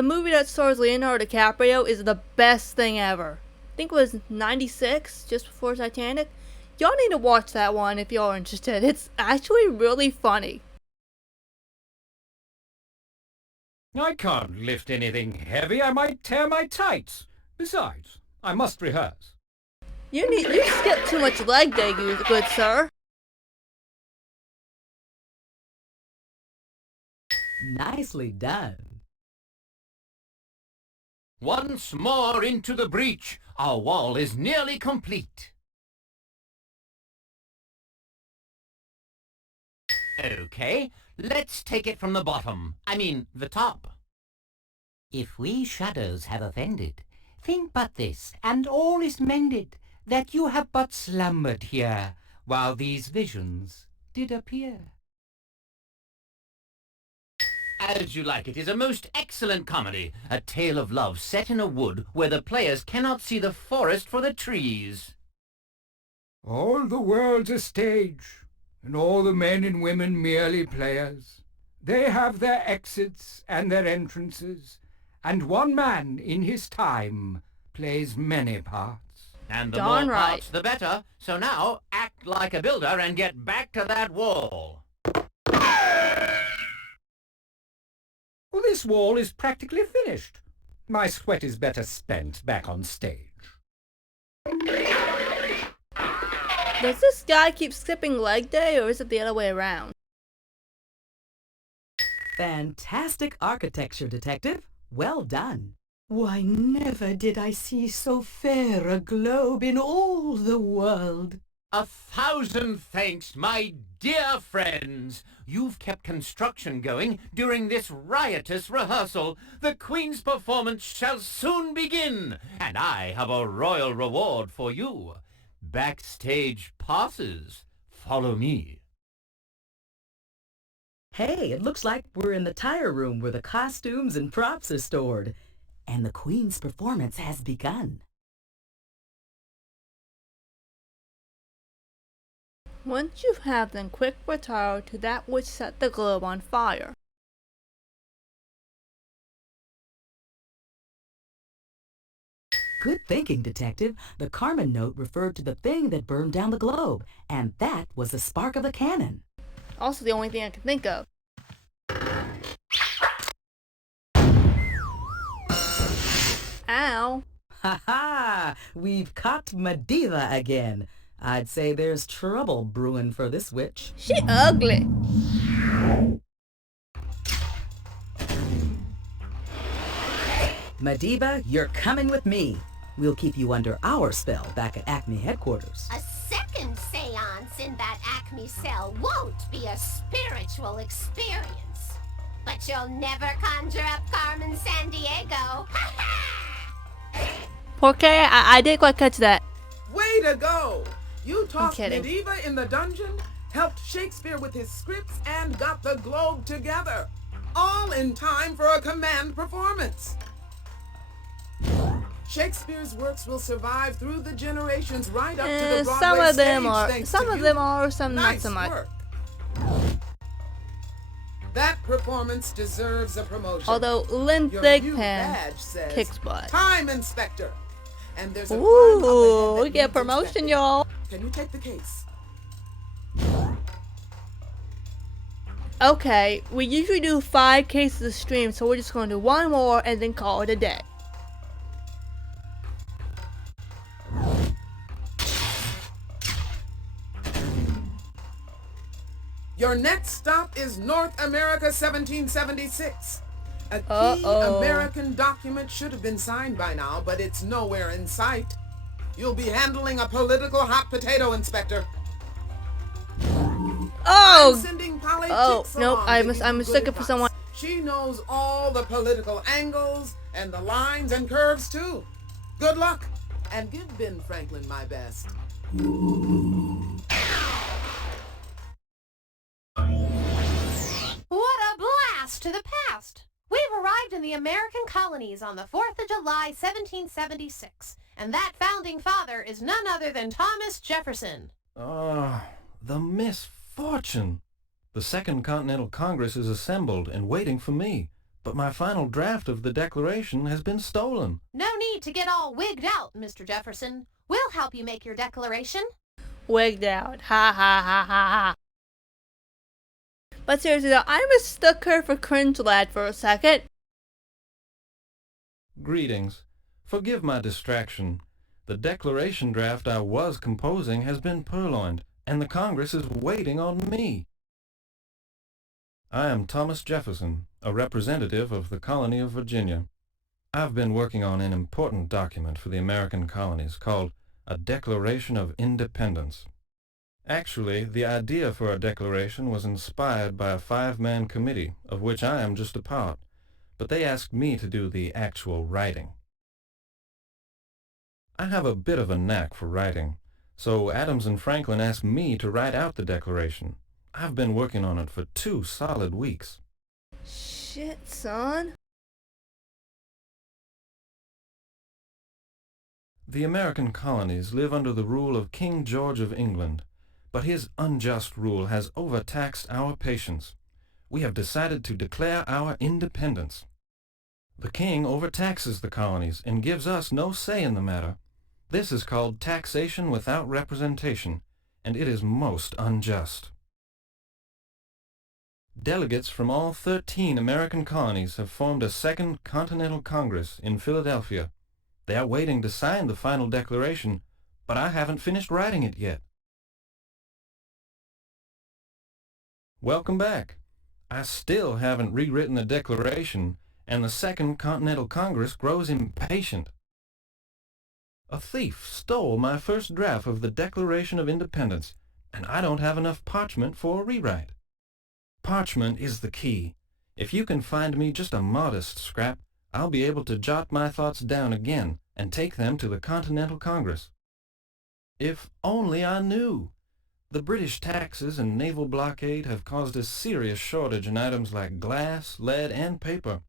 movie that stars Leonardo DiCaprio is the best thing ever. I think it was 96, just before Titanic. Y'all need to watch that one if y'all are interested. It's actually really funny. I can't lift anything heavy. I might tear my tights. Besides, I must rehearse. You skip too much leg day, good sir. Nicely done. Once more into the breach. Our wall is nearly complete. Okay, let's take it from the bottom. I mean, the top. If we shadows have offended, think but this, and all is mended, that you have but slumbered here, while these visions did appear. As You Like It is a most excellent comedy, a tale of love set in a wood where the players cannot see the forest for the trees. All the world's a stage, and all the men and women merely players. They have their exits and their entrances, and one man in his time plays many parts. And the Darn more right. parts, the better. So now, act like a builder and get back to that wall. Well, this wall is practically finished. My sweat is better spent back on stage. Does this guy keep skipping leg day, or is it the other way around? Fantastic architecture, Detective. Well done. Why, never did I see so fair a globe in all the world. 1,000 thanks, my dear friends. You've kept construction going during this riotous rehearsal. The Queen's performance shall soon begin, and I have a royal reward for you. Backstage passes. Follow me. Hey, it looks like we're in the tire room where the costumes and props are stored. And the Queen's performance has begun. Once you have them, quick retire to that which set the globe on fire. Good thinking, Detective. The Carmen note referred to the thing that burned down the globe, and that was the spark of the cannon. Also the only thing I can think of. Ow. Ha ha! We've caught Medea again. I'd say there's trouble brewing for this witch. She ugly. Medea, you're coming with me. We'll keep you under our spell back at Acme headquarters. A second seance in that Acme cell won't be a spiritual experience. But you'll never conjure up Carmen Sandiego. Okay, I didn't quite catch that. Way to go! You tossed kidding. Medea in the dungeon, helped Shakespeare with his scripts, and got the globe together. All in time for a command performance. Shakespeare's works will survive through the generations right up to the Broadway Some of them stage, are, thanks some to of you. them are, some Nice not so much. work. That performance deserves a promotion. Although Lynn Your new Thigpen badge says kicks butt. Time Inspector. And there's a crime up Ooh, ahead we that get needs promotion, inspecting. y'all. Can you take the case? Okay, we usually do 5 cases a stream, so we're just going to do one more and then call it a day. Your next stop is North America 1776. A key American document should have been signed by now, but it's nowhere in sight. You'll be handling a political hot potato, Inspector. I'm sending Polly Tix nope, along I to give you mistook good it for someone. advice. She knows all the political angles and the lines and curves too. Good luck, and give Ben Franklin my best. What a blast to the past! We've arrived in the American colonies on the 4th of July, 1776, and that founding father is none other than Thomas Jefferson. The misfortune! The Second Continental Congress is assembled and waiting for me, but my final draft of the Declaration has been stolen. No need to get all wigged out, Mr. Jefferson. We'll help you make your declaration. Wigged out. Ha ha ha ha ha. But seriously though, I mistook her for Cringe Lad for a second. Greetings. Forgive my distraction. The Declaration draft I was composing has been purloined, and the Congress is waiting on me. I am Thomas Jefferson, a representative of the colony of Virginia. I've been working on an important document for the American colonies called a Declaration of Independence. Actually, the idea for a declaration was inspired by a 5-man committee, of which I am just a part, but they asked me to do the actual writing. I have a bit of a knack for writing, so Adams and Franklin asked me to write out the Declaration. I've been working on it for 2 solid weeks. Shit, son. The American colonies live under the rule of King George of England, but his unjust rule has overtaxed our patience. We have decided to declare our independence. The king overtaxes the colonies and gives us no say in the matter. This is called taxation without representation, and it is most unjust. Delegates from all 13 American colonies have formed a Second Continental Congress in Philadelphia. They are waiting to sign the final declaration, but I haven't finished writing it yet. Welcome back. I still haven't rewritten the Declaration, and the Second Continental Congress grows impatient. A thief stole my first draft of the Declaration of Independence, and I don't have enough parchment for a rewrite. Parchment is the key. If you can find me just a modest scrap, I'll be able to jot my thoughts down again and take them to the Continental Congress. If only I knew! The British taxes and naval blockade have caused a serious shortage in items like glass, lead, and paper.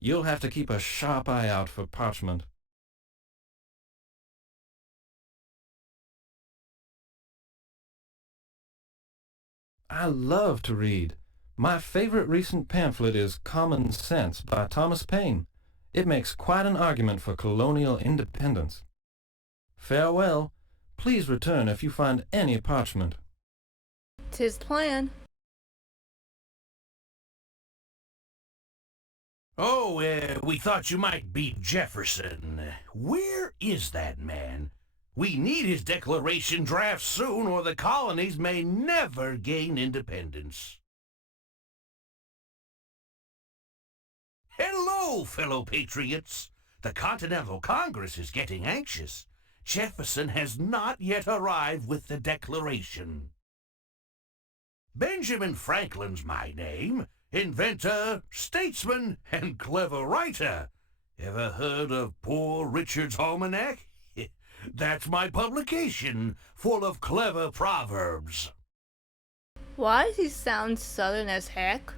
You'll have to keep a sharp eye out for parchment. I love to read. My favorite recent pamphlet is Common Sense by Thomas Paine. It makes quite an argument for colonial independence. Farewell. Please return if you find any parchment. 'Tis the plan. Oh, we thought you might be Jefferson. Where is that man? We need his declaration draft soon, or the colonies may never gain independence. Hello, fellow patriots. The Continental Congress is getting anxious. Jefferson has not yet arrived with the Declaration. Benjamin Franklin's my name. Inventor, statesman, and clever writer. Ever heard of Poor Richard's Almanac? That's my publication, full of clever proverbs. Why does he sound southern as heck?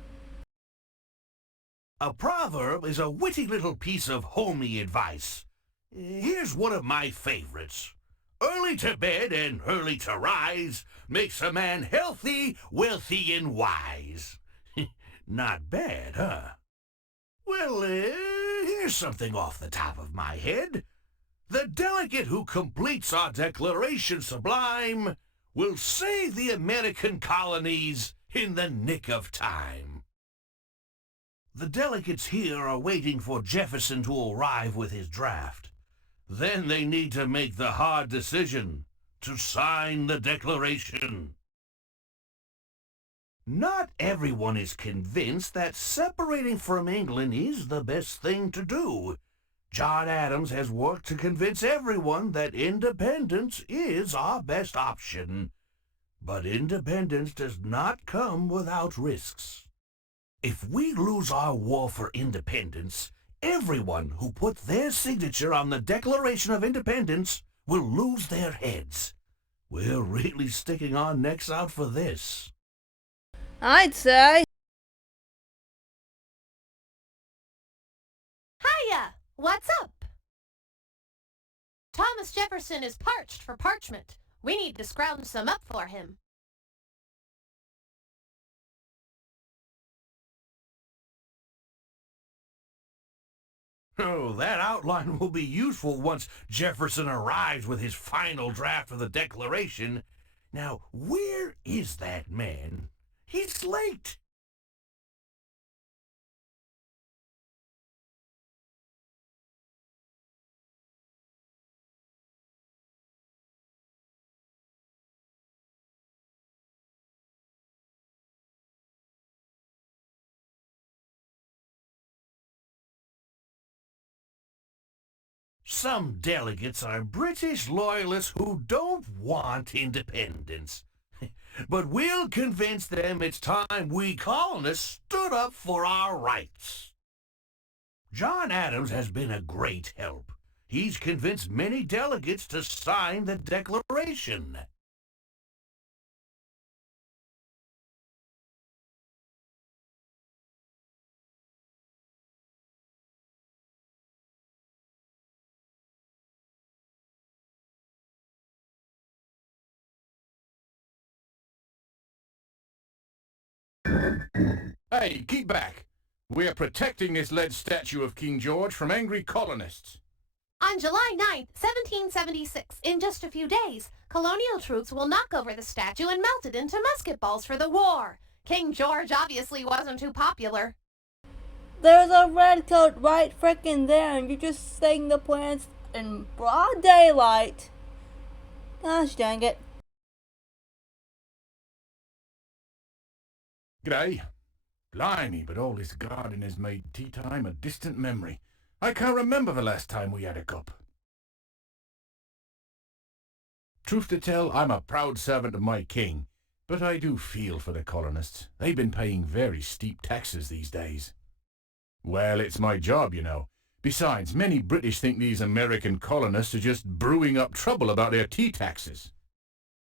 A proverb is a witty little piece of homey advice. Here's one of my favorites. Early to bed and early to rise makes a man healthy, wealthy, and wise. Not bad, huh? Well, here's something off the top of my head. The delegate who completes our Declaration sublime will save the American colonies in the nick of time. The delegates here are waiting for Jefferson to arrive with his draft. Then they need to make the hard decision to sign the Declaration. Not everyone is convinced that separating from England is the best thing to do. John Adams has worked to convince everyone that independence is our best option. But independence does not come without risks. If we lose our war for independence, everyone who put their signature on the Declaration of Independence will lose their heads. We're really sticking our necks out for this. I'd say. Hiya! What's up? Thomas Jefferson is parched for parchment. We need to scrounge some up for him. Oh, that outline will be useful once Jefferson arrives with his final draft of the Declaration. Now, where is that man? He's late. Some delegates are British loyalists who don't want independence. But we'll convince them it's time we colonists stood up for our rights. John Adams has been a great help. He's convinced many delegates to sign the Declaration. Hey, keep back. We're protecting this lead statue of King George from angry colonists. On July 9th, 1776, in just a few days, colonial troops will knock over the statue and melt it into musket balls for the war. King George obviously wasn't too popular. There's a redcoat right frickin' there, and you just setting the plans in broad daylight. Gosh dang it. G'day. Blimey, but all this garden has made tea time a distant memory. I can't remember the last time we had a cup. Truth to tell, I'm a proud servant of my king, but I do feel for the colonists. They've been paying very steep taxes these days. Well, it's my job, you know. Besides, many British think these American colonists are just brewing up trouble about their tea taxes.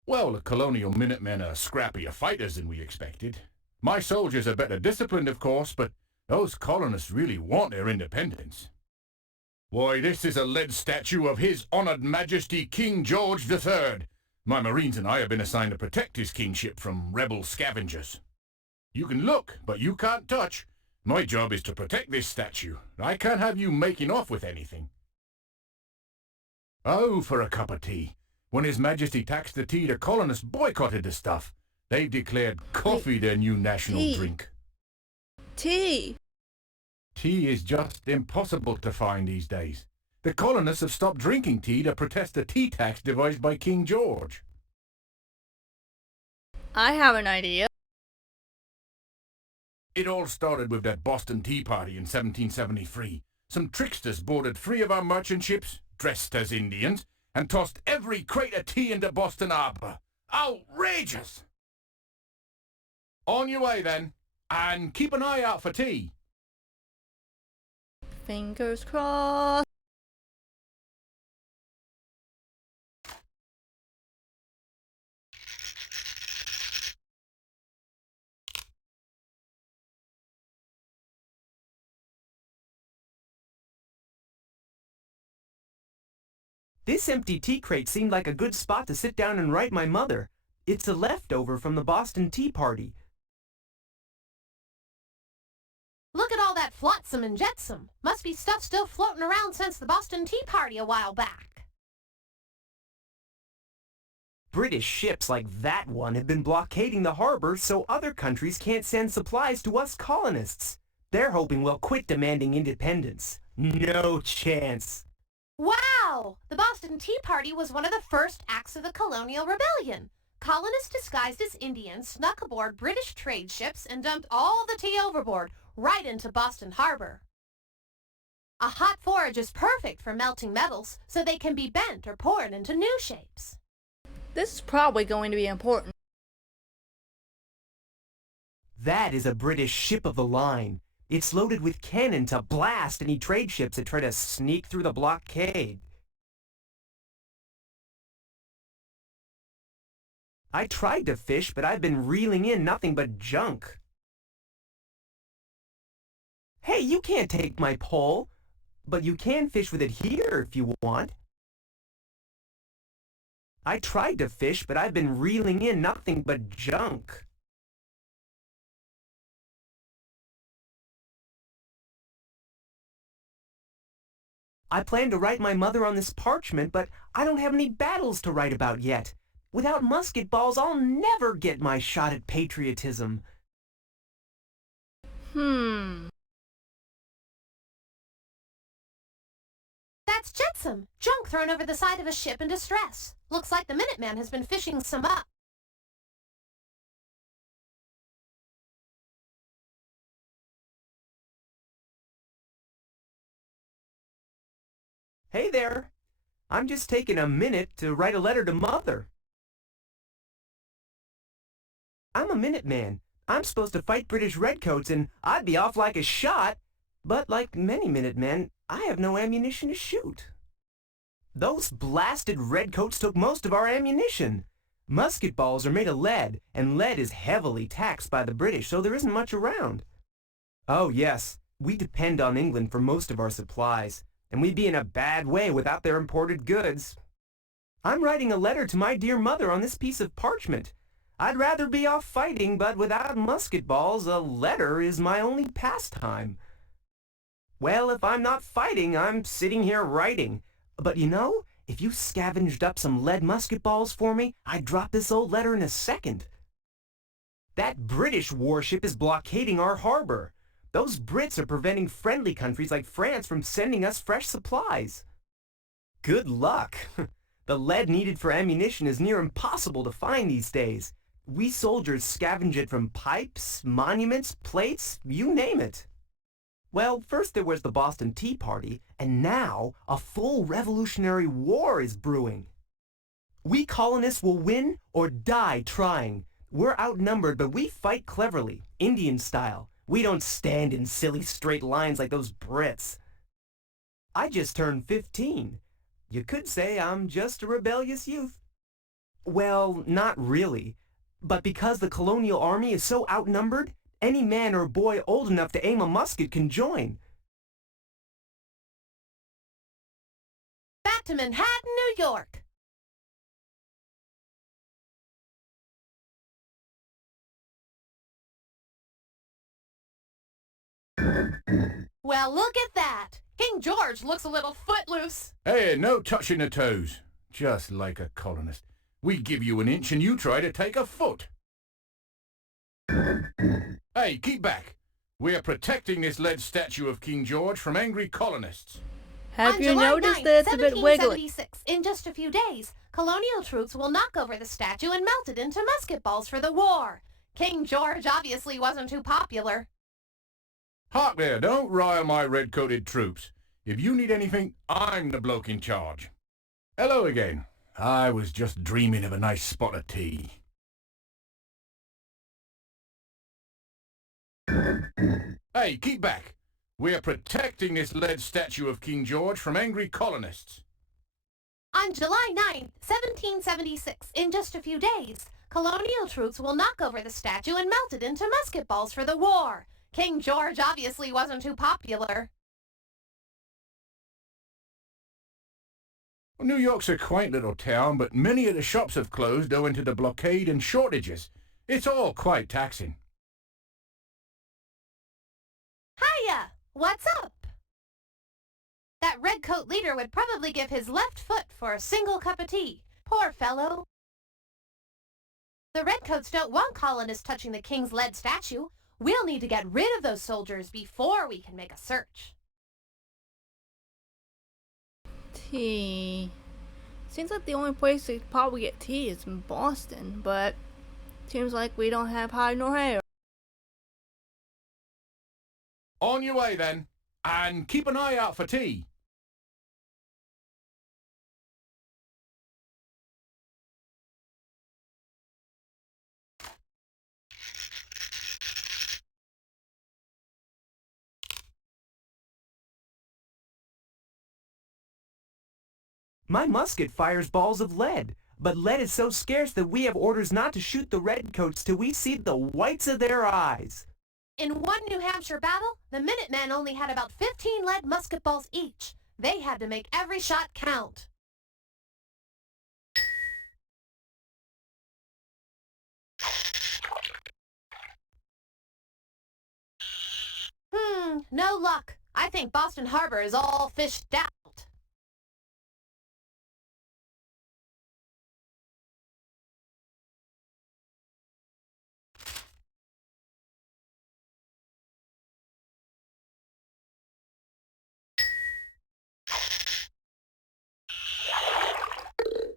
Well, the colonial Minutemen are scrappier fighters than we expected. My soldiers are better disciplined, of course, but those colonists really want their independence. Why, this is a lead statue of His Honoured Majesty King George III. My Marines and I have been assigned to protect his kingship from rebel scavengers. You can look, but you can't touch. My job is to protect this statue. I can't have you making off with anything. Oh, for a cup of tea. When His Majesty taxed the tea, the colonists boycotted the stuff. They've declared coffee their new national drink. Tea. Tea is just impossible to find these days. The colonists have stopped drinking tea to protest the tea tax devised by King George. I have an idea. It all started with that Boston Tea Party in 1773. Some tricksters boarded 3 of our merchant ships, dressed as Indians, and tossed every crate of tea into Boston Harbor. Outrageous! On your way, then, and keep an eye out for tea. Fingers crossed. This empty tea crate seemed like a good spot to sit down and write my mother. It's a leftover from the Boston Tea Party. Look at all that flotsam and jetsam. Must be stuff still floating around since the Boston Tea Party a while back. British ships like that one have been blockading the harbor so other countries can't send supplies to us colonists. They're hoping we'll quit demanding independence. No chance. Wow! The Boston Tea Party was one of the first acts of the colonial rebellion. colonists disguised as Indians snuck aboard British trade ships and dumped all the tea overboard, right into Boston Harbor. A hot forge is perfect for melting metals, so they can be bent or poured into new shapes. This is probably going to be important. That is a British ship of the line. It's loaded with cannon to blast any trade ships that try to sneak through the blockade. I tried to fish, but I've been reeling in nothing but junk. Hey, you can't take my pole, but you can fish with it here if you want. I tried to fish, but I've been reeling in nothing but junk. I plan to write my mother on this parchment, but I don't have any battles to write about yet. Without musket balls, I'll never get my shot at patriotism. That's jetsam, junk thrown over the side of a ship in distress. Looks like the Minuteman has been fishing some up. Hey there. I'm just taking a minute to write a letter to Mother. I'm a Minuteman. I'm supposed to fight British redcoats and I'd be off like a shot, but like many Minutemen, I have no ammunition to shoot. Those blasted redcoats took most of our ammunition. Musket balls are made of lead, and lead is heavily taxed by the British, so there isn't much around. Oh yes, we depend on England for most of our supplies, and we'd be in a bad way without their imported goods. I'm writing a letter to my dear mother on this piece of parchment. I'd rather be off fighting, but without musket balls, a letter is my only pastime. Well, if I'm not fighting, I'm sitting here writing. But you know, if you scavenged up some lead musket balls for me, I'd drop this old letter in a second. That British warship is blockading our harbor. Those Brits are preventing friendly countries like France from sending us fresh supplies. Good luck. The lead needed for ammunition is near impossible to find these days. We soldiers scavenge it from pipes, monuments, plates, you name it. Well, first there was the Boston Tea Party, and now a full revolutionary war is brewing. We colonists will win or die trying. We're outnumbered, but we fight cleverly, Indian style. We don't stand in silly straight lines like those Brits. I just turned 15. You could say I'm just a rebellious youth. Well, not really. But because the colonial army is so outnumbered, any man or boy old enough to aim a musket can join. Back to Manhattan, New York. Well, look at that. King George looks a little footloose. Hey, no touching the toes. Just like a colonist. We give you an inch and you try to take a foot. Hey, keep back. We are protecting this lead statue of King George from angry colonists. Have you July noticed 9th, that it's a bit wiggly? 1776, in just a few days, colonial troops will knock over the statue and melt it into musket balls for the war. King George obviously wasn't too popular. Hark there, don't rile my red-coated troops. If you need anything, I'm the bloke in charge. Hello again. I was just dreaming of a nice spot of tea. Hey, keep back. We are protecting this lead statue of King George from angry colonists. On July 9th, 1776, in just a few days, colonial troops will knock over the statue and melt it into musket balls for the war. King George obviously wasn't too popular. Well, New York's a quaint little town, but many of the shops have closed owing to the blockade and shortages. It's all quite taxing. Hiya! What's up? That redcoat leader would probably give his left foot for a single cup of tea. Poor fellow. The redcoats don't want colonists touching the king's lead statue. We'll need to get rid of those soldiers before we can make a search. Tea. Seems like the only place to probably get tea is in Boston, but seems like we don't have hide nor hair. On your way then, and keep an eye out for tea. My musket fires balls of lead, but lead is so scarce that we have orders not to shoot the redcoats till we see the whites of their eyes. In one New Hampshire battle, the Minutemen only had about 15 lead musket balls each. They had to make every shot count. No luck. I think Boston Harbor is all fished out.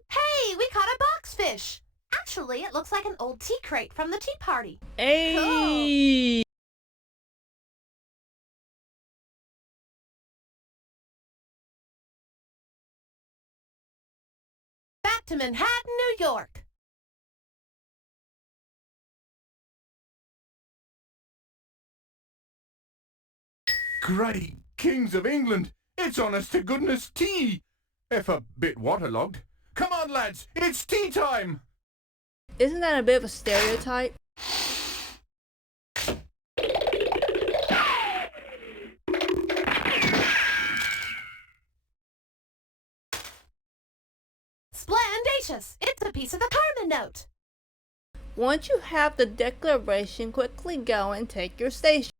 Hey, we caught a boxfish. Actually, it looks like an old tea crate from the tea party. Hey! Cool. Back to Manhattan, New York. Great kings of England! It's honest to goodness tea! If a bit waterlogged. Come on, lads, it's tea time! Isn't that a bit of a stereotype? Splendacious! It's a piece of the Carmen note. Once you have the declaration, quickly go and take your station.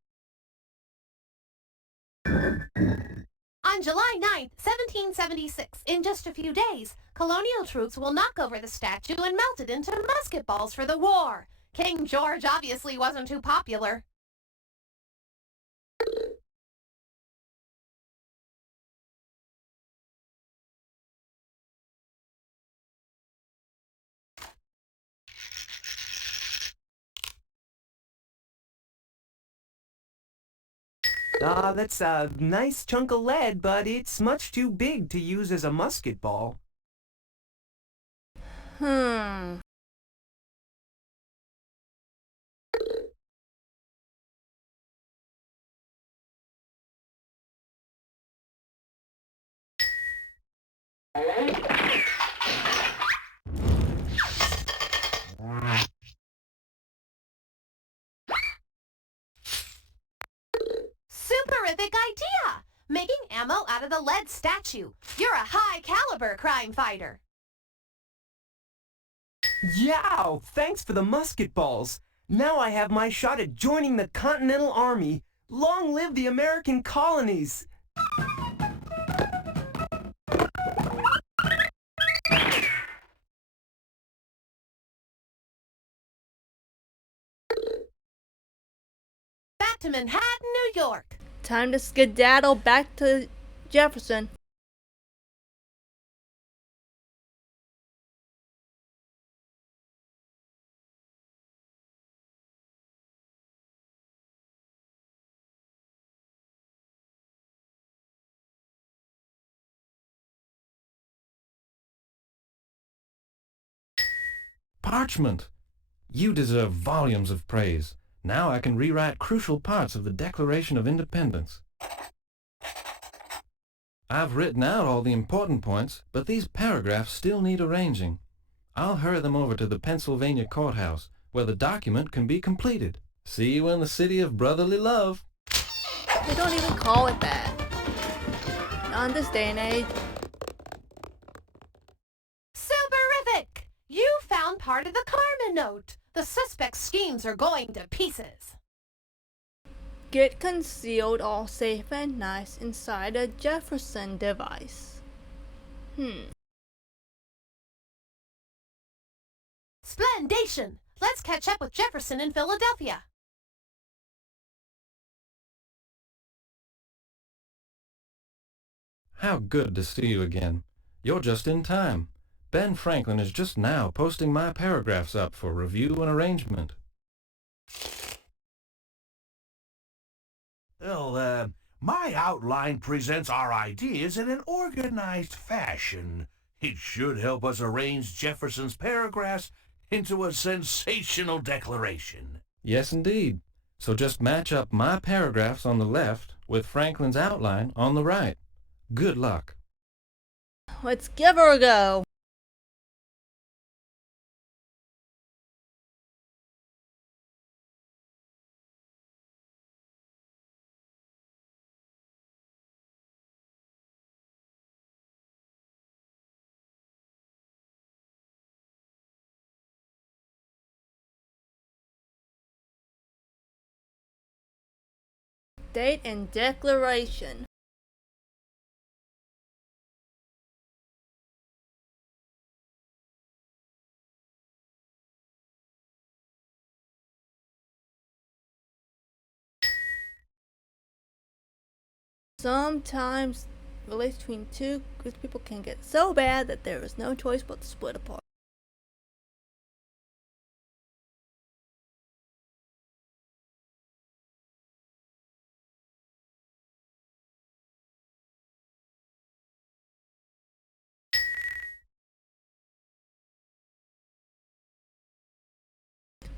On July 9th, 1776, in just a few days, colonial troops will knock over the statue and melt it into musket balls for the war. King George obviously wasn't too popular. That's a nice chunk of lead, but it's much too big to use as a musket ball. Superific idea! Making ammo out of the lead statue. You're a high-caliber crime fighter. Yow! Thanks for the musket balls. Now I have my shot at joining the Continental Army. Long live the American colonies! Back to Manhattan, New York. Time to skedaddle back to Jefferson. Parchment! You deserve volumes of praise. Now I can rewrite crucial parts of the Declaration of Independence. I've written out all the important points, but these paragraphs still need arranging. I'll hurry them over to the Pennsylvania courthouse, where the document can be completed. See you in the city of brotherly love. They don't even call it that. Not in this day and age. Superific! You found part of the Carmen note. The suspect's schemes are going to pieces. Get concealed all safe and nice inside a Jefferson device. Splendation! Let's catch up with Jefferson in Philadelphia. How good to see you again. You're just in time. Ben Franklin is just now posting my paragraphs up for review and arrangement. Well, my outline presents our ideas in an organized fashion. It should help us arrange Jefferson's paragraphs into a sensational declaration. Yes, indeed. So just match up my paragraphs on the left with Franklin's outline on the right. Good luck. Let's give her a go. Date and declaration. Sometimes relations between two groups of people can get so bad that there is no choice but to split apart.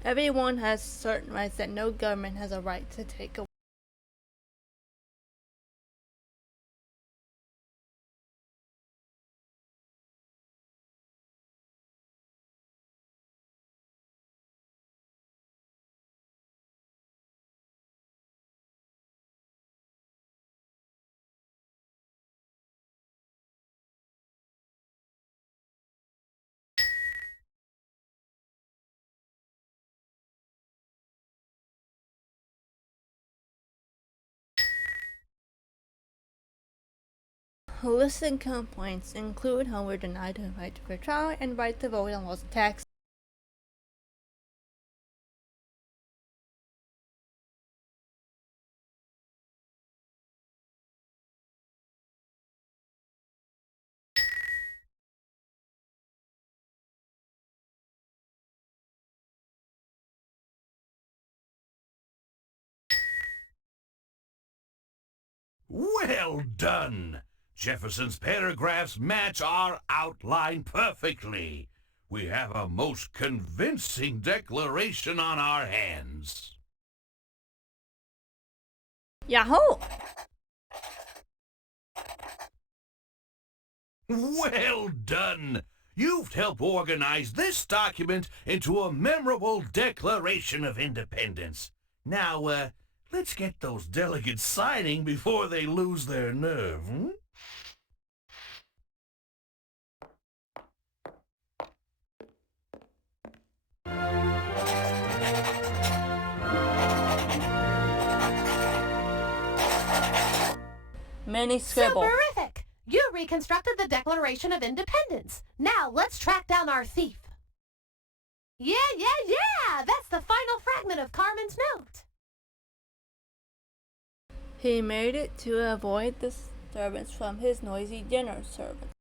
Everyone has certain rights that no government has a right to take away. Listed complaints include how we're denied the right to fair trial and right to vote on laws and taxes. Well done! Jefferson's paragraphs match our outline perfectly. We have a most convincing declaration on our hands. Yahoo! Well done! You've helped organize this document into a memorable Declaration of Independence. Now, let's get those delegates signing before they lose their nerve, hmm? Mini scribble. Superific! You reconstructed the Declaration of Independence. Now let's track down our thief. Yeah! That's the final fragment of Carmen's note. He made it to avoid disturbance from his noisy dinner servant.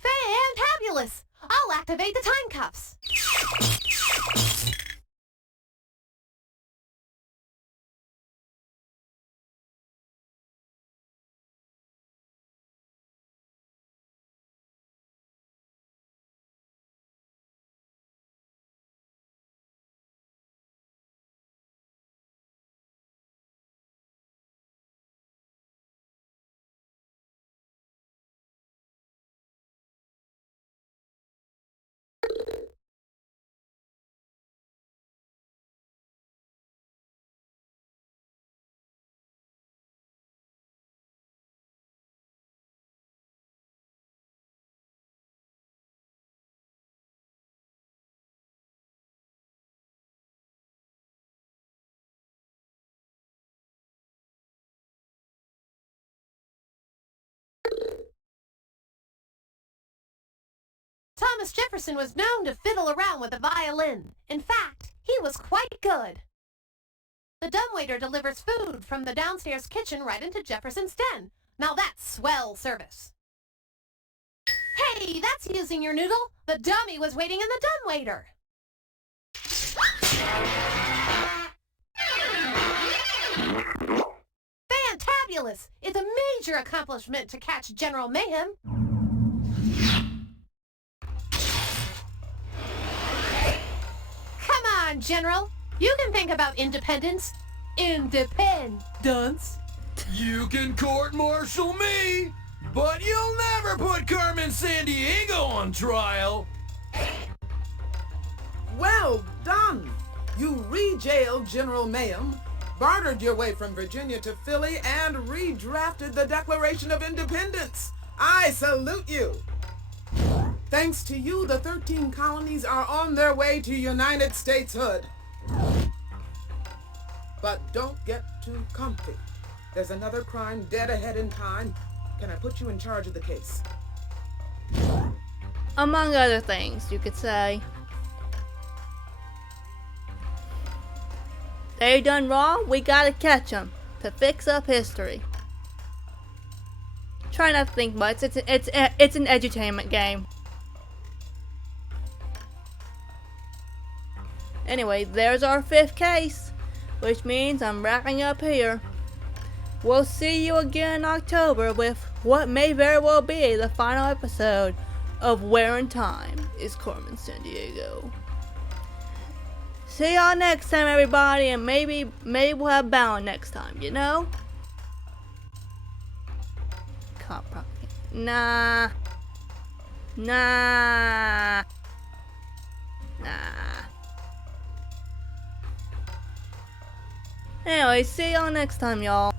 Fantabulous! I'll activate the time cuffs. Thomas Jefferson was known to fiddle around with the violin. In fact, he was quite good. The dumbwaiter delivers food from the downstairs kitchen right into Jefferson's den. Now that's swell service. Hey, that's using your noodle. The dummy was waiting in the dumbwaiter. Fantabulous! It's a major accomplishment to catch General Mayhem. Come on, General. You can think about independence. Independence. You can court-martial me, but you'll never put Carmen Sandiego on trial. Well done! You re-jailed General Mayhem, bartered your way from Virginia to Philly, and redrafted the Declaration of Independence. I salute you! Thanks to you, the 13 colonies are on their way to United Stateshood. But don't get too comfy. There's another crime dead ahead in time. Can I put you in charge of the case? Among other things, you could say. They done wrong, we gotta catch them to fix up history. Try not to think much, it's an edutainment game. Anyway, there's our 5th case, which means I'm wrapping up here. We'll see you again in October with what may very well be the final episode of Where in Time is Carmen Sandiego. See y'all next time, everybody, and maybe we'll have Balan next time, you know? Nah. Anyway, see y'all next time, y'all.